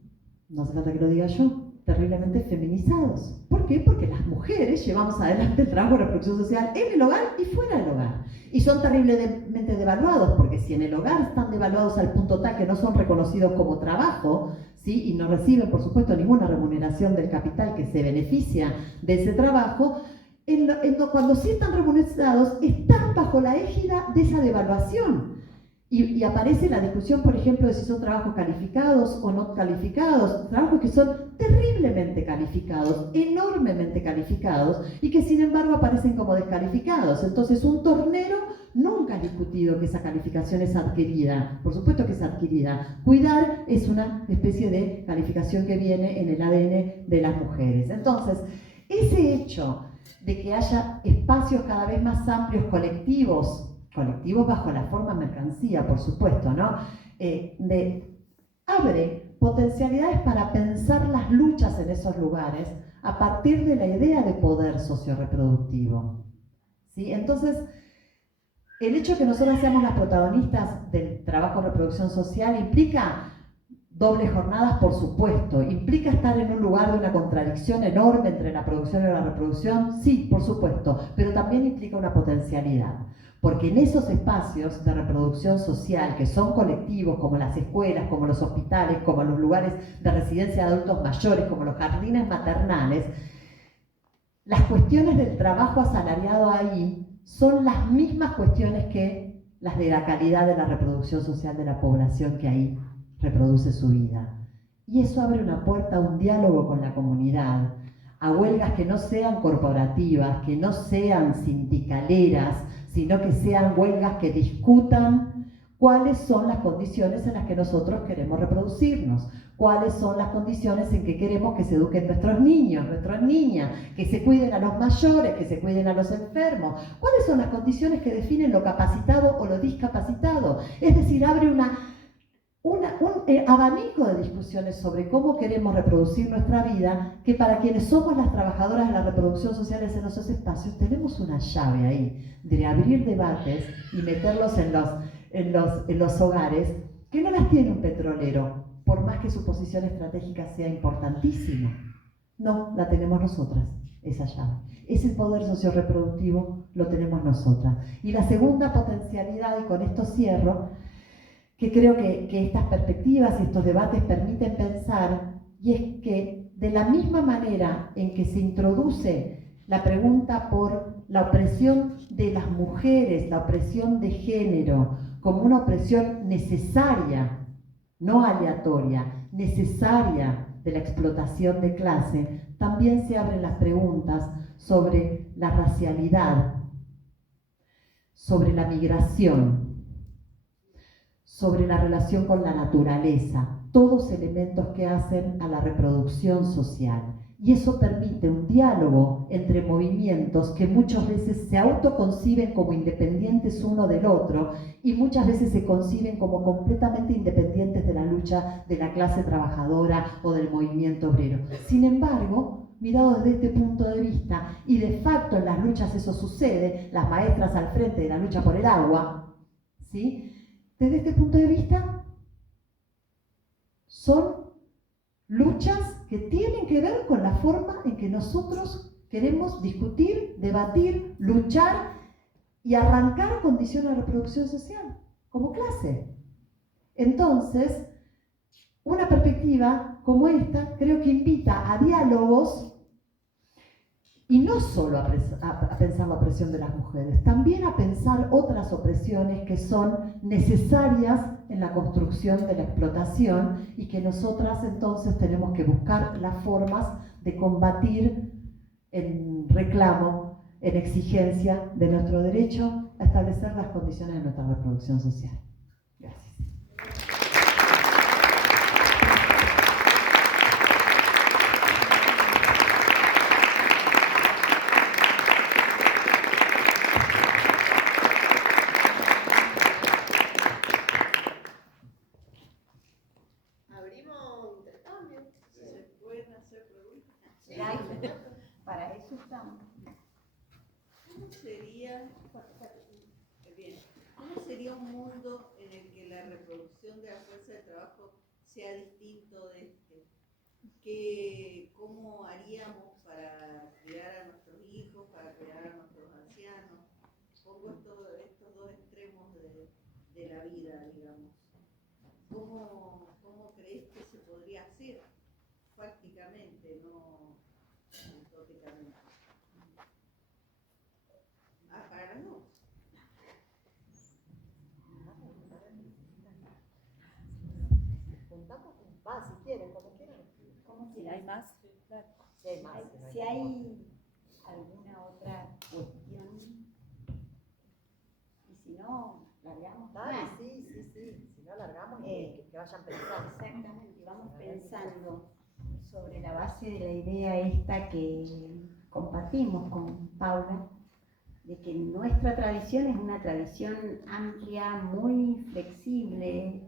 no hace falta que lo diga yo, terriblemente feminizados. ¿Por qué? qué? Porque las mujeres llevamos adelante el trabajo de reproducción social en el hogar y fuera del hogar. Y son terriblemente devaluados, porque si en el hogar están devaluados al punto tal que no son reconocidos como trabajo, ¿sí? Y no reciben, por supuesto, ninguna remuneración del capital que se beneficia de ese trabajo, cuando sí están remunerados, están bajo la égida de esa devaluación. Y aparece la discusión, por ejemplo, de si son trabajos calificados o no calificados, trabajos que son terriblemente calificados, enormemente calificados, y que sin embargo aparecen como descalificados. Entonces, un tornero nunca ha discutido que esa calificación es adquirida. Por supuesto que es adquirida. Cuidar es una especie de calificación que viene en el ADN de las mujeres. Entonces, ese hecho de que haya espacios cada vez más amplios, colectivos bajo la forma mercancía, por supuesto, ¿no? Abre potencialidades para pensar las luchas en esos lugares a partir de la idea de poder socioreproductivo, ¿sí? Entonces, el hecho de que nosotros seamos las protagonistas del trabajo de reproducción social implica dobles jornadas, por supuesto. ¿Implica estar en un lugar de una contradicción enorme entre la producción y la reproducción? Sí, por supuesto, pero también implica una potencialidad. Porque en esos espacios de reproducción social, que son colectivos, como las escuelas, como los hospitales, como los lugares de residencia de adultos mayores, como los jardines maternales, las cuestiones del trabajo asalariado ahí son las mismas cuestiones que las de la calidad de la reproducción social de la población que ahí reproduce su vida. Y eso abre una puerta a un diálogo con la comunidad, a huelgas que no sean corporativas, que no sean sindicaleras, sino que sean huelgas que discutan cuáles son las condiciones en las que nosotros queremos reproducirnos, cuáles son las condiciones en que queremos que se eduquen nuestros niños, nuestras niñas, que se cuiden a los mayores, que se cuiden a los enfermos, cuáles son las condiciones que definen lo capacitado o lo discapacitado. Es decir, abre un abanico de discusiones sobre cómo queremos reproducir nuestra vida, que para quienes somos las trabajadoras de la reproducción social en esos espacios tenemos una llave ahí de abrir debates y meterlos en los hogares, que no las tiene un petrolero, por más que su posición estratégica sea importantísima. No, la tenemos nosotras, esa llave. Ese poder socioreproductivo lo tenemos nosotras. Y la segunda potencialidad, y con esto cierro, que creo que estas perspectivas y estos debates permiten pensar, y es que de la misma manera en que se introduce la pregunta por la opresión de las mujeres, la opresión de género, como una opresión necesaria, no aleatoria, necesaria de la explotación de clase, también se abren las preguntas sobre la racialidad, sobre la migración, sobre la relación con la naturaleza, todos elementos que hacen a la reproducción social. Y eso permite un diálogo entre movimientos que muchas veces se autoconciben como independientes uno del otro y muchas veces se conciben como completamente independientes de la lucha de la clase trabajadora o del movimiento obrero. Sin embargo, mirado desde este punto de vista, y de facto en las luchas eso sucede, las maestras al frente de la lucha por el agua, ¿sí? Desde este punto de vista, son luchas que tienen que ver con la forma en que nosotros queremos discutir, debatir, luchar y arrancar condiciones de reproducción social como clase. Entonces, una perspectiva como esta creo que invita a diálogos y no solo a pensar la opresión de las mujeres, también a pensar otras opresiones que son necesarias en la construcción de la explotación y que nosotras entonces tenemos que buscar las formas de combatir en reclamo, en exigencia de nuestro derecho a establecer las condiciones de nuestra reproducción social. Gracias. Para eso estamos. ¿Cómo sería un mundo en el que la reproducción de la fuerza de trabajo sea distinto de este? ¿Cómo haríamos para criar a nuestros hijos, para criar a nuestros ancianos. Pongo estos dos extremos de la vida, digamos. ¿Cómo crees que se podría hacer prácticamente, no utópicamente? Para las dos. Si quieren, como quieran. Si hay más, Si hay más. si hay alguna otra cuestión, y si no, largamos. Dale, sí. Si no, alargamos y que vayan pensando. Exactamente, vamos pensando sobre la base de la idea esta que compartimos con Paula, de que nuestra tradición es una tradición amplia, muy flexible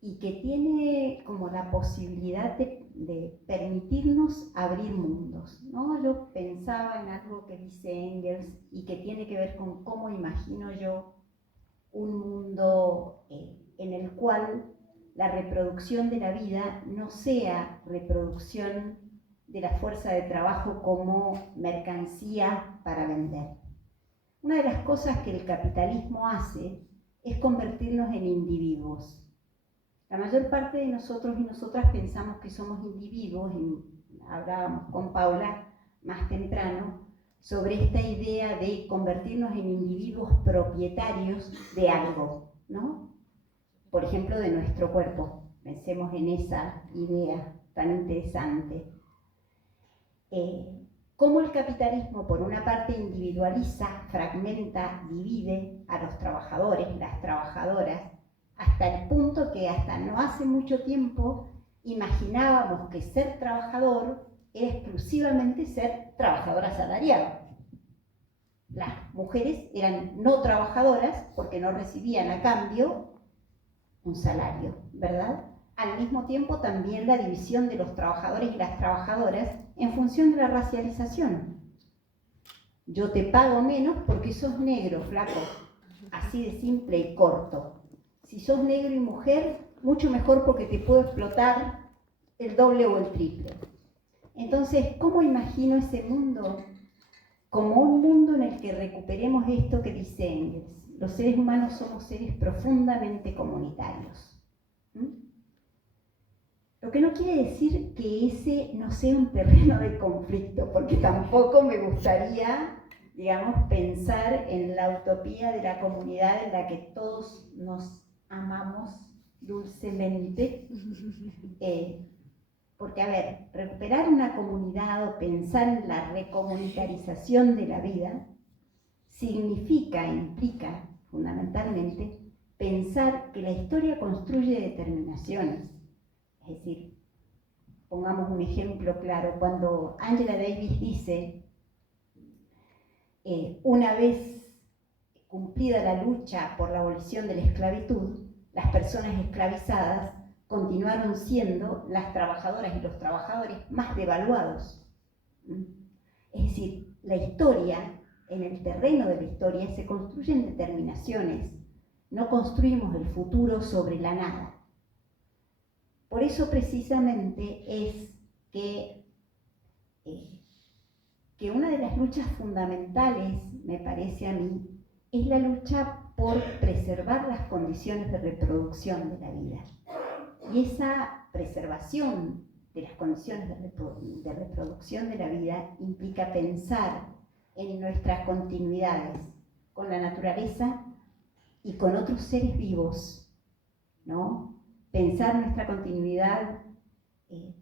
y que tiene como la posibilidad de permitirnos abrir mundos, ¿no? Yo pensaba en algo que dice Engels y que tiene que ver con cómo imagino yo un mundo en el cual la reproducción de la vida no sea reproducción de la fuerza de trabajo como mercancía para vender. Una de las cosas que el capitalismo hace es convertirnos en individuos. La mayor parte de nosotros y nosotras pensamos que somos individuos, y hablábamos con Paula más temprano sobre esta idea de convertirnos en individuos propietarios de algo, ¿no? Por ejemplo, de nuestro cuerpo. Pensemos en esa idea tan interesante. Cómo el capitalismo, por una parte, individualiza, fragmenta, divide a los trabajadores, las trabajadoras, hasta el punto que hasta no hace mucho tiempo imaginábamos que ser trabajador era exclusivamente ser trabajador asalariado. Las mujeres eran no trabajadoras porque no recibían a cambio un salario, ¿verdad? Al mismo tiempo también la división de los trabajadores y las trabajadoras en función de la racialización. Yo te pago menos porque sos negro, flaco, así de simple y corto. Si sos negro y mujer, mucho mejor porque te puedo explotar el doble o el triple. Entonces, ¿cómo imagino ese mundo? Como un mundo en el que recuperemos esto que dice Engels. Los seres humanos somos seres profundamente comunitarios. Lo que no quiere decir que ese no sea un terreno de conflicto, porque tampoco me gustaría, digamos, pensar en la utopía de la comunidad en la que todos nos amamos dulcemente. Porque, a ver, recuperar una comunidad o pensar en la recomunitarización de la vida implica fundamentalmente pensar que la historia construye determinaciones. Es decir, pongamos un ejemplo claro, cuando Angela Davis dice, una vez cumplida la lucha por la abolición de la esclavitud, las personas esclavizadas continuaron siendo las trabajadoras y los trabajadores más devaluados. Es decir, la historia, en el terreno de la historia, se construyen determinaciones. No construimos el futuro sobre la nada. Por eso precisamente es que una de las luchas fundamentales, me parece a mí, es la lucha por preservar las condiciones de reproducción de la vida. Y esa preservación de las condiciones de reproducción de la vida implica pensar en nuestras continuidades con la naturaleza y con otros seres vivos, ¿no? Pensar nuestra continuidad,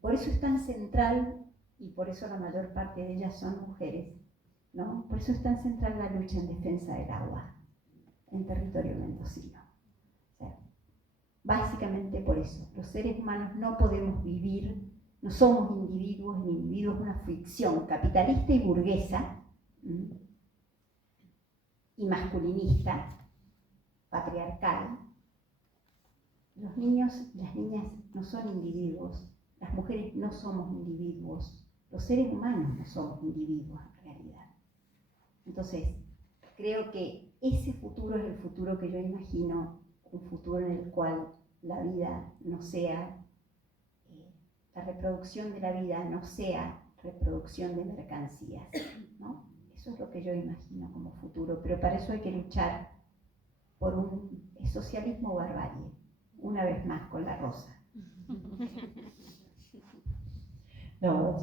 por eso es tan central, y por eso la mayor parte de ellas son mujeres, ¿no? Por eso es tan central la lucha en defensa del agua en territorio mendocino. O sea, básicamente por eso, los seres humanos no podemos vivir, no somos individuos, ni individuos, una ficción capitalista y burguesa, y masculinista, patriarcal. Los niños y las niñas no son individuos, las mujeres no somos individuos, los seres humanos no somos individuos en realidad. Entonces, creo que ese futuro es el futuro que yo imagino, un futuro en el cual la vida no sea, la reproducción de la vida no sea reproducción de mercancías, ¿no? Eso es lo que yo imagino como futuro, pero para eso hay que luchar por un socialismo barbarie, una vez más con la rosa. No,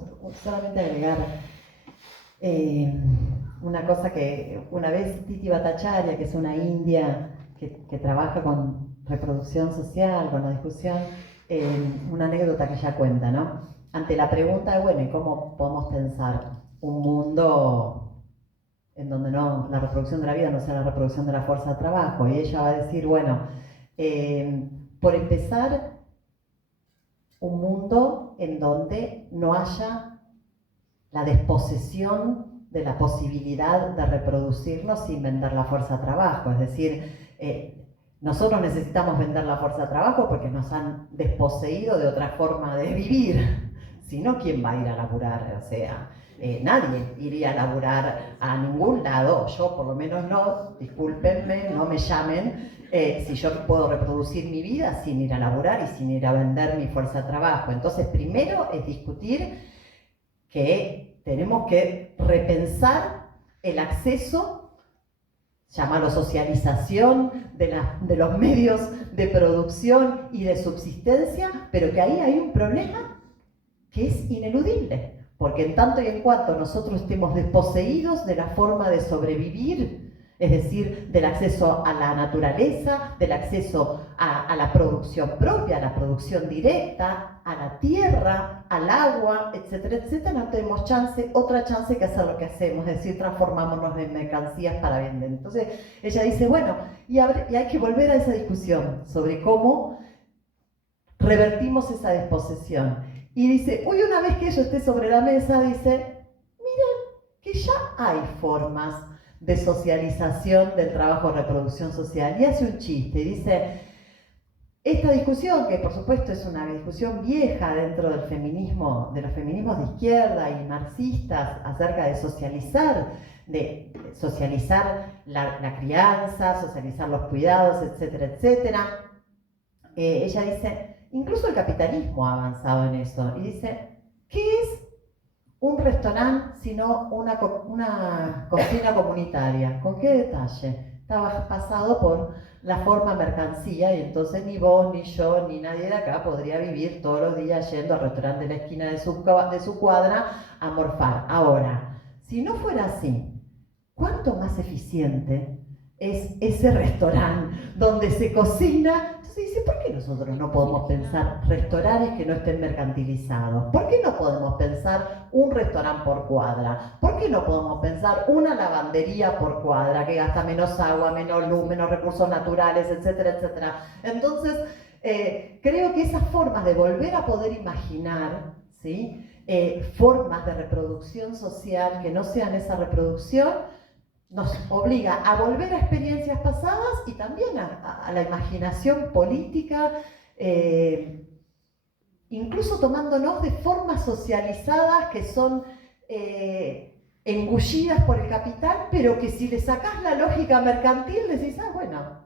solamente agregar una cosa que una vez Titi Bhattacharya, que es una india que trabaja con reproducción social, con la discusión, una anécdota que ella cuenta, ¿no? Ante la pregunta de, bueno, ¿y cómo podemos pensar un mundo en donde no, la reproducción de la vida no sea la reproducción de la fuerza de trabajo? Y ella va a decir, bueno, por empezar, un mundo en donde no haya la desposesión de la posibilidad de reproducirnos sin vender la fuerza de trabajo. Es decir, nosotros necesitamos vender la fuerza de trabajo porque nos han desposeído de otra forma de vivir. Si no, ¿quién va a ir a laburar? O sea, nadie iría a laburar a ningún lado, yo por lo menos no, discúlpenme, no me llamen, si yo puedo reproducir mi vida sin ir a laburar y sin ir a vender mi fuerza de trabajo. Entonces, primero es discutir que tenemos que repensar el acceso, llamarlo socialización, de los medios de producción y de subsistencia, pero que ahí hay un problema que es ineludible, porque en tanto y en cuanto nosotros estemos desposeídos de la forma de sobrevivir, es decir, del acceso a la naturaleza, del acceso a la producción propia, a la producción directa, a la tierra, al agua, etcétera, etcétera, no tenemos otra chance que hacer lo que hacemos, es decir, transformámonos en mercancías para vender. Entonces, ella dice, bueno, y hay que volver a esa discusión sobre cómo revertimos esa desposesión. Y dice, uy, una vez que eso esté sobre la mesa, dice, miren que ya hay formas de socialización del trabajo de reproducción social. Y hace un chiste, y dice, esta discusión, que por supuesto es una discusión vieja dentro del feminismo, de los feminismos de izquierda y marxistas, acerca de socializar la crianza, socializar los cuidados, etcétera, etcétera. Ella dice, incluso el capitalismo ha avanzado en eso, y dice, ¿qué es un restaurante sino una cocina comunitaria? ¿Con qué detalle? Está basado por la forma mercancía, y entonces ni vos, ni yo, ni nadie de acá podría vivir todos los días yendo al restaurante de la esquina de su cuadra a morfar. Ahora, si no fuera así, ¿cuánto más eficiente es ese restaurante donde se cocina? Entonces dice, ¿por qué nosotros no podemos pensar restaurantes que no estén mercantilizados? ¿Por qué no podemos pensar un restaurante por cuadra? ¿Por qué no podemos pensar una lavandería por cuadra que gasta menos agua, menos luz, menos recursos naturales, etcétera, etcétera? Entonces, creo que esas formas de volver a poder imaginar, ¿sí? Formas de reproducción social que no sean esa reproducción, nos obliga a volver a experiencias pasadas y también a la imaginación política, incluso tomándonos de formas socializadas que son engullidas por el capital, pero que si le sacás la lógica mercantil decís, bueno,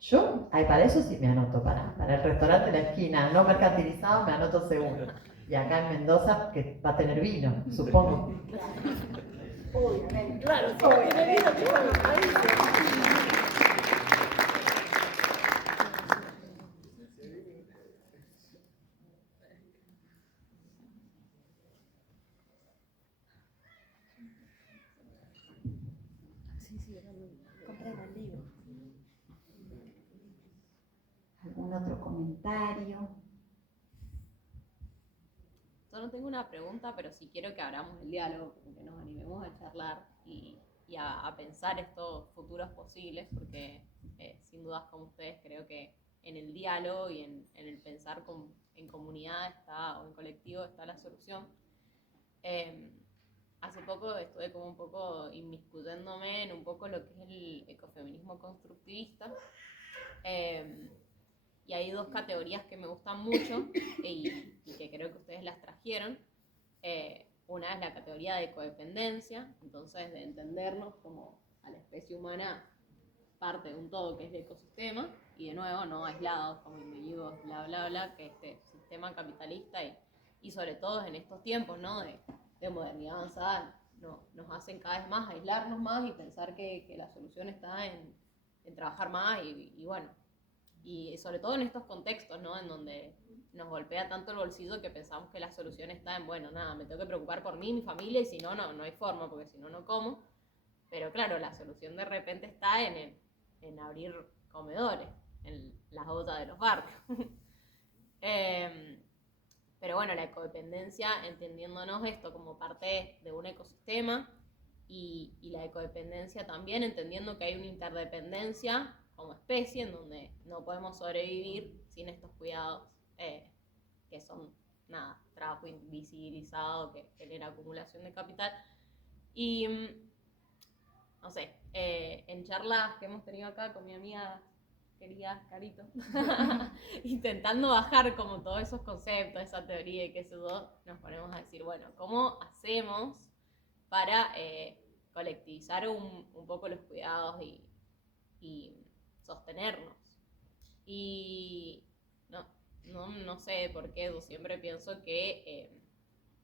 yo para eso sí me anoto, para el restaurante de la esquina, no mercantilizado, me anoto seguro. Y acá en Mendoza, que va a tener vino, supongo. Obviamente. Claro, obviamente. ¿Algún otro comentario? Yo no tengo una pregunta, pero sí quiero que abramos el diálogo, que nos animemos a charlar y a pensar estos futuros posibles, porque sin dudas como ustedes creo que en el diálogo y en el pensar en comunidad o en colectivo está la solución. Hace poco estuve como un poco inmiscuyéndome en un poco lo que es el ecofeminismo constructivista. Y hay dos categorías que me gustan mucho y que creo que ustedes las trajeron. Una es la categoría de codependencia, entonces de entendernos como a la especie humana parte de un todo que es el ecosistema, y de nuevo no aislados como individuos, bla, bla, bla, que este sistema capitalista y sobre todo en estos tiempos, ¿no? de modernidad avanzada nos hacen cada vez más aislarnos más y pensar que la solución está en trabajar más y bueno, y sobre todo en estos contextos, ¿no? En donde nos golpea tanto el bolsillo que pensamos que la solución está en, bueno, nada, me tengo que preocupar por mí, mi familia, y si no, no hay forma, porque si no, no como. Pero claro, la solución de repente está en abrir comedores, en las ollas de los barrios. Pero bueno, la ecodependencia, entendiéndonos esto como parte de un ecosistema, y la ecodependencia también entendiendo que hay una interdependencia como especie en donde no podemos sobrevivir sin estos cuidados que son, nada, trabajo invisibilizado que genera acumulación de capital. Y no sé, en charlas que hemos tenido acá con mi amiga querida Carito, intentando bajar como todos esos conceptos, esa teoría y qué sé yo, nos ponemos a decir, bueno, ¿cómo hacemos para colectivizar un poco los cuidados y sostenernos? Y no sé por qué, yo siempre pienso que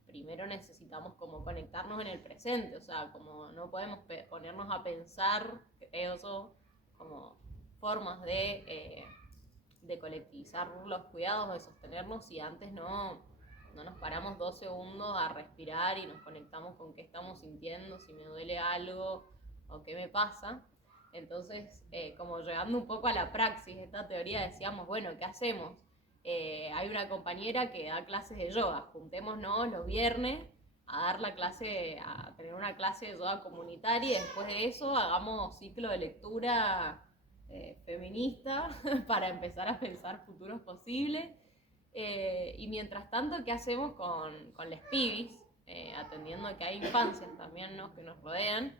primero necesitamos como conectarnos en el presente, o sea, como no podemos ponernos a pensar, creo yo, como formas de colectivizar los cuidados, de sostenernos, si antes no nos paramos 2 segundos a respirar y nos conectamos con qué estamos sintiendo, si me duele algo o qué me pasa. Entonces, como llegando un poco a la praxis, esta teoría decíamos, bueno, ¿qué hacemos? Hay una compañera que da clases de yoga, juntémonos los viernes a dar a tener una clase de yoga comunitaria, y después de eso hagamos ciclo de lectura feminista para empezar a pensar futuros posibles. Y mientras tanto, ¿qué hacemos con las pibis? Atendiendo a que hay infancias también, ¿no?, que nos rodean.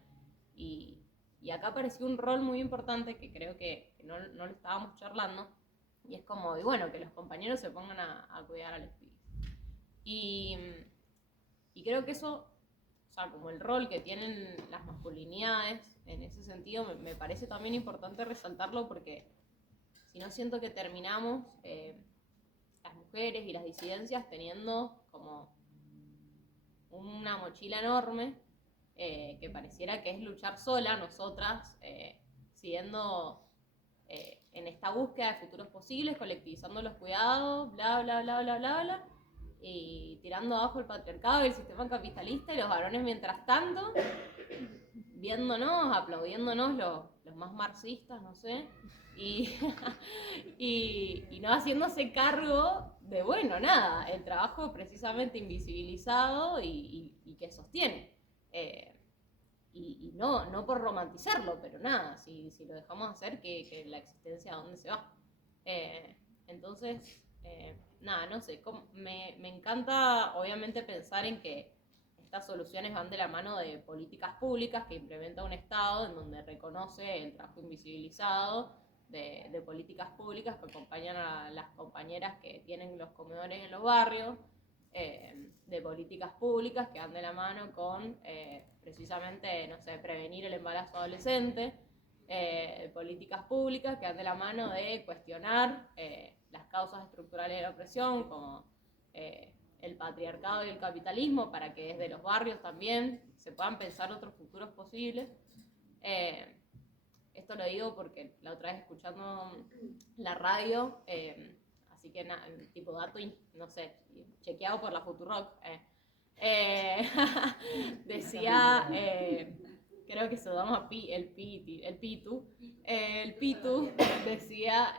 Y acá apareció un rol muy importante que creo que no lo estábamos charlando, y es como, y bueno, que los compañeros se pongan a cuidar a las pibis. Y creo que eso, o sea, como el rol que tienen las masculinidades, en ese sentido, me parece también importante resaltarlo, porque si no siento que terminamos las mujeres y las disidencias teniendo como una mochila enorme que pareciera que es luchar sola, nosotras, siguiendo en esta búsqueda de futuros posibles, colectivizando los cuidados, bla, bla, bla, bla, bla, bla, y tirando abajo el patriarcado y el sistema capitalista, y los varones mientras tanto viéndonos, aplaudiéndonos los más marxistas, no sé, y no haciéndose cargo de, bueno, nada, el trabajo precisamente invisibilizado y que sostiene. Y no por romantizarlo, pero nada, si lo dejamos hacer, que la existencia, ¿a dónde se va? Entonces, nada, no sé, me encanta obviamente pensar en que estas soluciones van de la mano de políticas públicas que implementa un Estado en donde reconoce el trabajo invisibilizado, de políticas públicas que acompañan a las compañeras que tienen los comedores en los barrios, de políticas públicas que van de la mano con precisamente, no sé, prevenir el embarazo adolescente, políticas públicas que van de la mano de cuestionar las causas estructurales de la opresión, como el patriarcado y el capitalismo, para que desde los barrios también se puedan pensar otros futuros posibles. Esto lo digo porque la otra vez escuchando la radio, así que tipo dato, no sé, chequeado por la Futurock, decía, creo que se llama el Pitu decía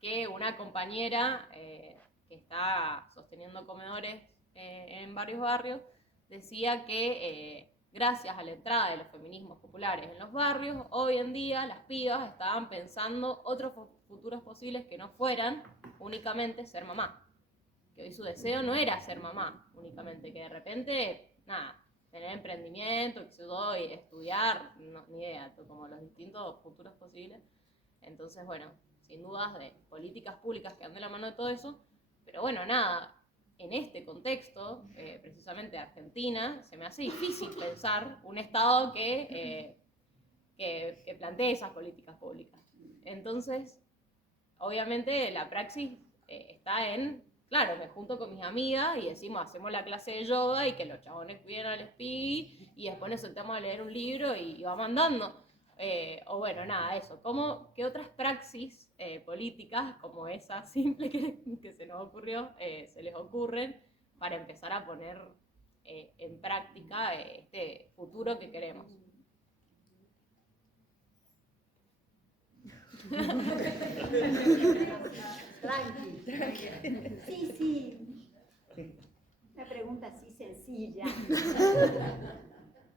que una compañera que está sosteniendo comedores en varios barrios, decía que gracias a la entrada de los feminismos populares en los barrios, hoy en día las pibas estaban pensando otros futuros posibles que no fueran únicamente ser mamá. Que hoy su deseo no era ser mamá únicamente, que de repente, nada, tener emprendimiento, qué sé yo, y estudiar, no, ni idea, como los distintos futuros posibles. Entonces, bueno, sin dudas de políticas públicas que dan de la mano de todo eso, pero bueno, nada, en este contexto, precisamente de Argentina, se me hace difícil pensar un Estado que plantee esas políticas públicas. Entonces, obviamente la praxis está en claro, me junto con mis amigas y decimos, hacemos la clase de yoga y que los chabones cuiden al SPI y después nos sentamos a leer un libro y vamos andando. O bueno, nada, eso. ¿Qué otras praxis políticas como esa simple que se nos ocurrió, se les ocurren para empezar a poner en práctica este futuro que queremos? Sí, sí. Una pregunta así sencilla,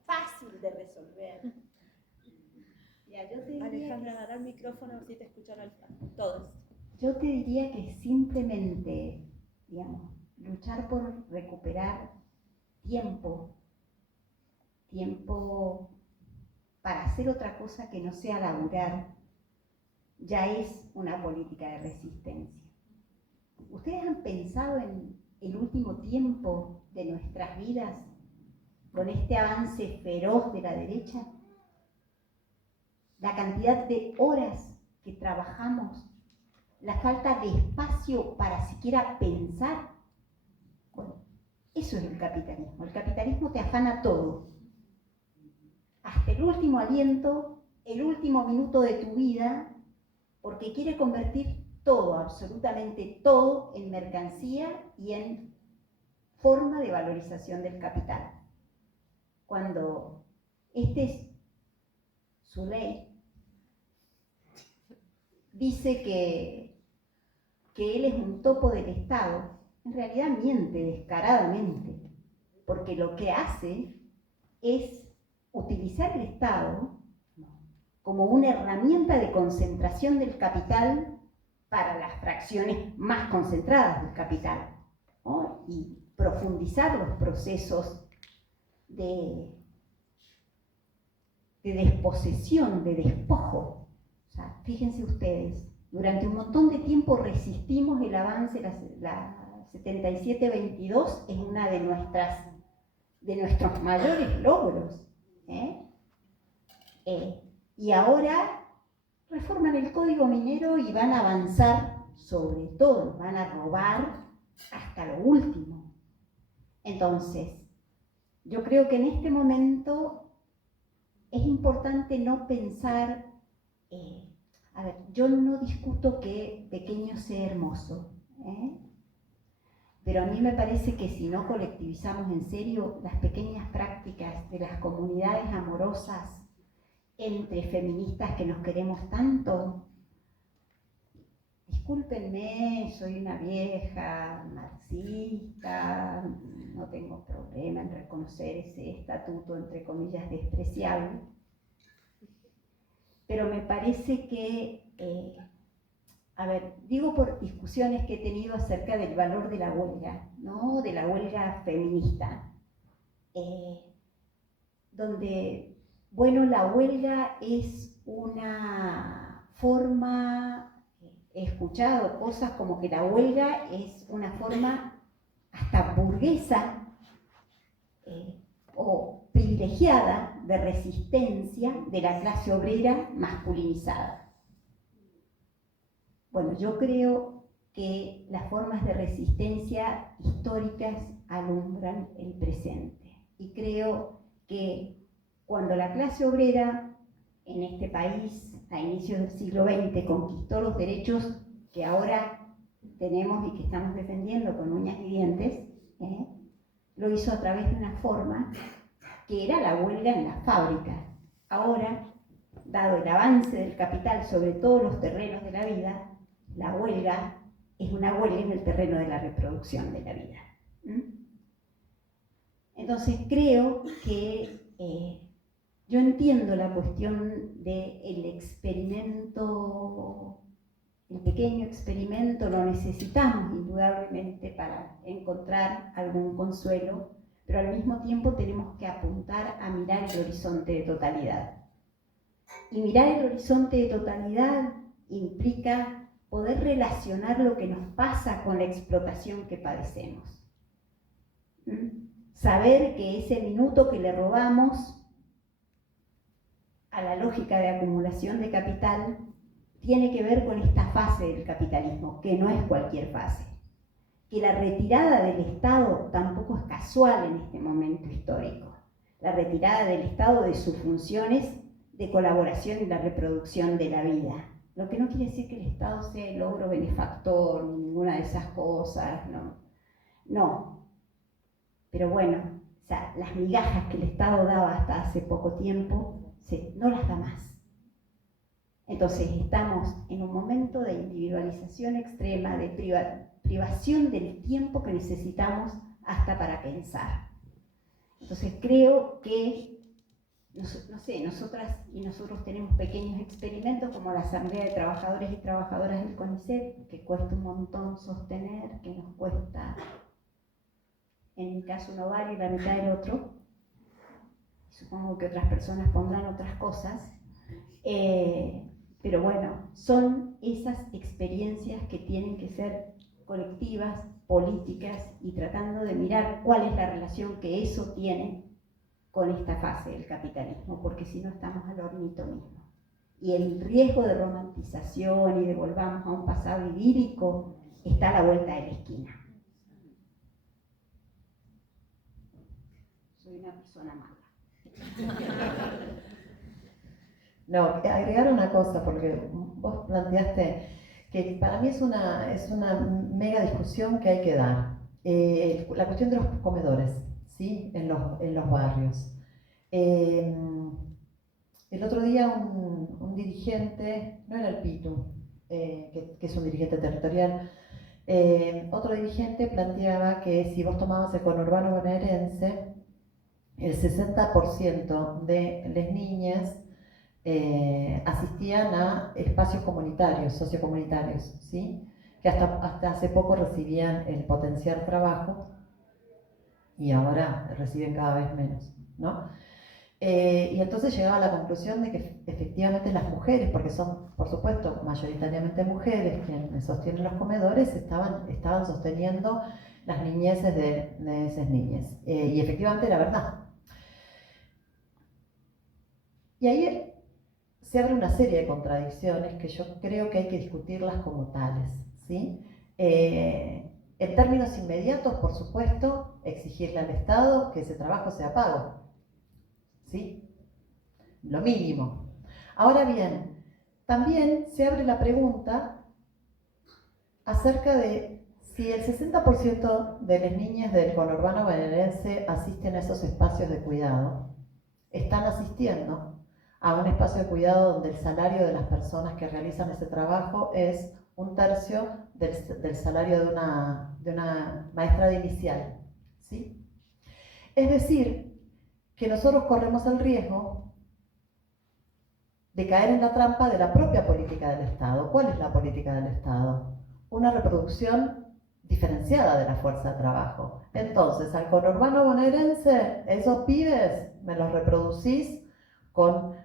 fácil de resolver. Ya, yo te diría Alejandra, agarra el micrófono a ver si te escuchan todos. Yo te diría que simplemente, digamos, luchar por recuperar tiempo para hacer otra cosa que no sea laburar, ya es una política de resistencia. ¿Ustedes han pensado en el último tiempo de nuestras vidas con este avance feroz de la derecha? La cantidad de horas que trabajamos, la falta de espacio para siquiera pensar. Bueno, eso es el capitalismo. El capitalismo te afana todo. Hasta el último aliento, el último minuto de tu vida, porque quiere convertir todo, absolutamente todo, en mercancía y en forma de valorización del capital. Cuando su ley dice que él es un topo del Estado, en realidad miente descaradamente, porque lo que hace es utilizar el Estado como una herramienta de concentración del capital para las fracciones más concentradas del capital, ¿no? Y profundizar los procesos de desposesión, de despojo. O sea, fíjense ustedes, durante un montón de tiempo resistimos el avance, la 7722 es una de nuestros mayores logros, y ahora reforman el código minero y van a avanzar sobre todo, van a robar hasta lo último. Entonces, yo creo que en este momento es importante no pensar, yo no discuto que pequeño sea hermoso, pero a mí me parece que si no colectivizamos en serio las pequeñas prácticas de las comunidades amorosas entre feministas que nos queremos tanto, discúlpenme, soy una vieja marxista, no tengo problema en reconocer ese estatuto entre comillas despreciable, pero me parece que, digo por discusiones que he tenido acerca del valor de la huelga, ¿no? De la huelga feminista, donde, bueno, la huelga es una forma, he escuchado cosas como que la huelga es una forma hasta burguesa o privilegiada de resistencia de la clase obrera masculinizada. Bueno, yo creo que las formas de resistencia históricas alumbran el presente y creo que cuando la clase obrera en este país a inicios del siglo XX conquistó los derechos que ahora tenemos y que estamos defendiendo con uñas y dientes, lo hizo a través de una forma que era la huelga en las fábricas. Ahora, dado el avance del capital sobre todos los terrenos de la vida, la huelga es una huelga en el terreno de la reproducción de la vida. Entonces creo que yo entiendo la cuestión del experimento, el pequeño experimento lo necesitamos indudablemente para encontrar algún consuelo, pero al mismo tiempo tenemos que apuntar a mirar el horizonte de totalidad. Y mirar el horizonte de totalidad implica poder relacionar lo que nos pasa con la explotación que padecemos. Saber que ese minuto que le robamos a la lógica de acumulación de capital tiene que ver con esta fase del capitalismo, que no es cualquier fase. que la retirada del Estado tampoco es casual en este momento histórico. La retirada del Estado de sus funciones de colaboración en la reproducción de la vida. Lo que no quiere decir que el Estado sea el ogro benefactor, ni ninguna de esas cosas, no. No. Pero bueno, o sea, las migajas que el Estado daba hasta hace poco tiempo, no las da más. Entonces estamos en un momento de individualización extrema, de privación del tiempo que necesitamos hasta para pensar. Entonces creo que, no sé, nosotras y nosotros tenemos pequeños experimentos como la Asamblea de Trabajadores y Trabajadoras del CONICET, que cuesta un montón sostener, que nos cuesta, en mi caso, un ovario y la mitad del otro. Supongo que otras personas pondrán otras cosas. Pero bueno, son esas experiencias que tienen que ser colectivas, políticas, y tratando de mirar cuál es la relación que eso tiene con esta fase del capitalismo, porque si no estamos al hornito mismo. Y el riesgo de romantización y de volvamos a un pasado idílico está a la vuelta de la esquina. Soy una persona mala. No, agregar una cosa, porque vos planteaste que para mí es una mega discusión que hay que dar. La cuestión de los comedores, ¿sí? En los barrios. El otro día un dirigente, no era el Pitu, que es un dirigente territorial, otro dirigente planteaba que si vos tomabas el conurbano bonaerense, el 60% de las niñas asistían a espacios comunitarios, sociocomunitarios, ¿sí? Que hasta hace poco recibían el potenciar trabajo y ahora reciben cada vez menos, ¿no? Y entonces llegaba a la conclusión de que efectivamente las mujeres, porque son, por supuesto, mayoritariamente mujeres quienes sostienen los comedores, estaban sosteniendo las niñeces de esas niñas. Y efectivamente era verdad. Y ahí se abre una serie de contradicciones que yo creo que hay que discutirlas como tales, ¿sí? En términos inmediatos, por supuesto, exigirle al Estado que ese trabajo sea pago, ¿sí? Lo mínimo. Ahora bien, también se abre la pregunta acerca de si el 60% de las niñas del conurbano bonaerense asisten a esos espacios de cuidado, están asistiendo a un espacio de cuidado donde el salario de las personas que realizan ese trabajo es 1/3 del salario de una maestra de inicial, ¿sí? Es decir, que nosotros corremos el riesgo de caer en la trampa de la propia política del Estado. ¿Cuál es la política del Estado? Una reproducción diferenciada de la fuerza de trabajo. Entonces, al conurbano bonaerense, esos pibes me los reproducís con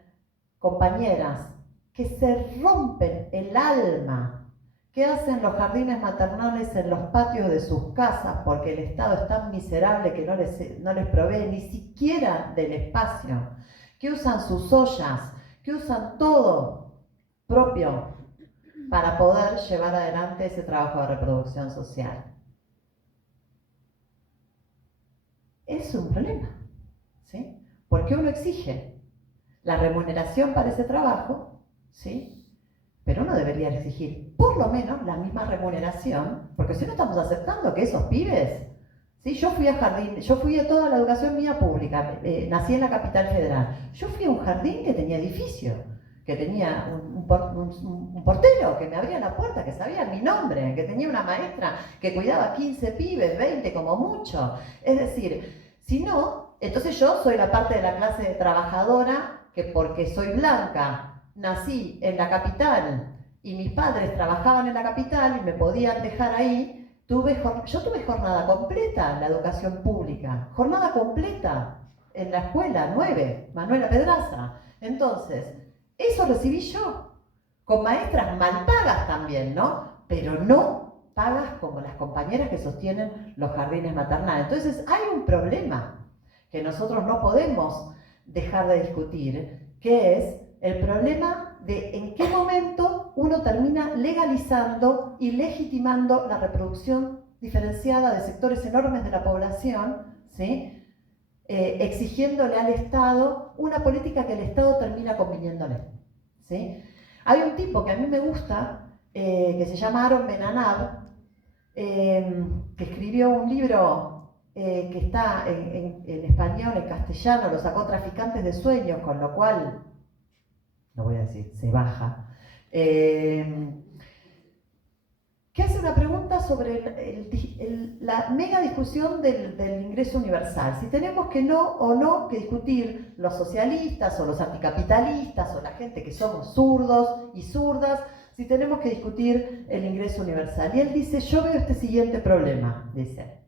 compañeras que se rompen el alma, que hacen los jardines maternales en los patios de sus casas porque el Estado es tan miserable que no les provee ni siquiera del espacio, que usan sus ollas, que usan todo propio para poder llevar adelante ese trabajo de reproducción social. Es un problema, ¿sí? Porque uno exige la remuneración para ese trabajo, ¿sí? Pero uno debería exigir por lo menos la misma remuneración, porque si no estamos aceptando que esos pibes, ¿sí? Yo fui a toda la educación mía pública, nací en la capital federal, yo fui a un jardín que tenía edificio, que tenía un portero que me abría la puerta, que sabía mi nombre, que tenía una maestra que cuidaba 15 pibes, 20 como mucho. Es decir, si no, entonces yo soy la parte de la clase de trabajadora que porque soy blanca, nací en la capital y mis padres trabajaban en la capital y me podían dejar ahí, yo tuve jornada completa en la educación pública, jornada completa en la escuela 9, Manuela Pedraza. Entonces, eso recibí yo, con maestras mal pagas también, ¿no? Pero no pagas como las compañeras que sostienen los jardines maternales. Entonces, hay un problema que nosotros no podemos dejar de discutir, que es el problema de en qué momento uno termina legalizando y legitimando la reproducción diferenciada de sectores enormes de la población, ¿sí? Exigiéndole al Estado una política que el Estado termina conviniéndole, ¿sí? Hay un tipo que a mí me gusta, que se llama Aaron Benanab, que escribió un libro que está en español, en castellano, lo sacó Traficantes de Sueños, con lo cual, no voy a decir, se baja, que hace una pregunta sobre la mega discusión del ingreso universal. Si tenemos que no que discutir los socialistas o los anticapitalistas o la gente que somos zurdos y zurdas, si tenemos que discutir el ingreso universal. Y él dice, yo veo este siguiente problema, dice.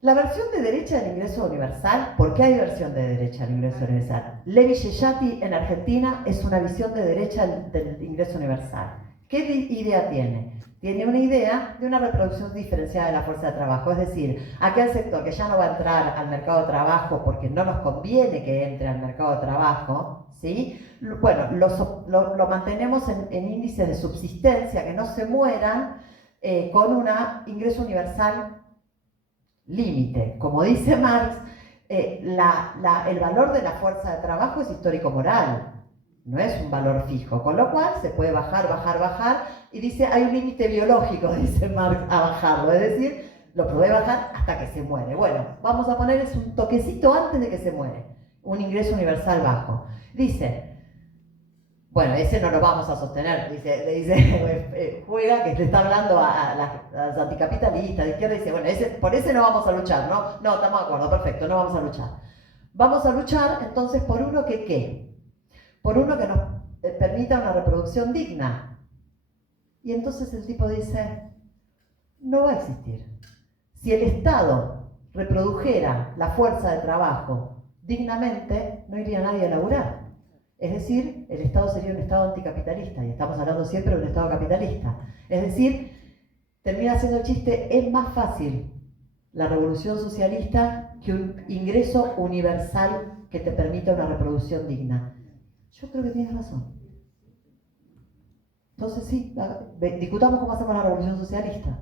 La versión de derecha del ingreso universal, ¿por qué hay versión de derecha del ingreso universal? Levi Yeyati en Argentina es una visión de derecha del ingreso universal. ¿Qué idea tiene? Tiene una idea de una reproducción diferenciada de la fuerza de trabajo, es decir, aquel sector que ya no va a entrar al mercado de trabajo porque no nos conviene que entre al mercado de trabajo, ¿sí? Bueno, lo mantenemos en índices de subsistencia, que no se mueran, con un ingreso universal límite. Como dice Marx, el valor de la fuerza de trabajo es histórico-moral. No es un valor fijo, con lo cual se puede bajar, y dice, hay un límite biológico, dice Marx, a bajarlo, es decir, lo puede bajar hasta que se muere. Bueno, vamos a poner es un toquecito antes de que se muere, un ingreso universal bajo. Dice, bueno, ese no lo vamos a sostener, dice juega, que le está hablando a los anticapitalistas de izquierda, dice, bueno, por ese no vamos a luchar, ¿no? No, estamos de acuerdo, perfecto, no vamos a luchar. Vamos a luchar entonces por uno que, ¿qué? Por uno que nos permita una reproducción digna. Y entonces el tipo dice, no va a existir. Si el Estado reprodujera la fuerza de trabajo dignamente, no iría nadie a laburar. Es decir, el Estado sería un Estado anticapitalista, y estamos hablando siempre de un Estado capitalista. Es decir, termina siendo el chiste, es más fácil la revolución socialista que un ingreso universal que te permita una reproducción digna. Yo creo que tienes razón. Entonces sí, discutamos cómo hacemos la revolución socialista.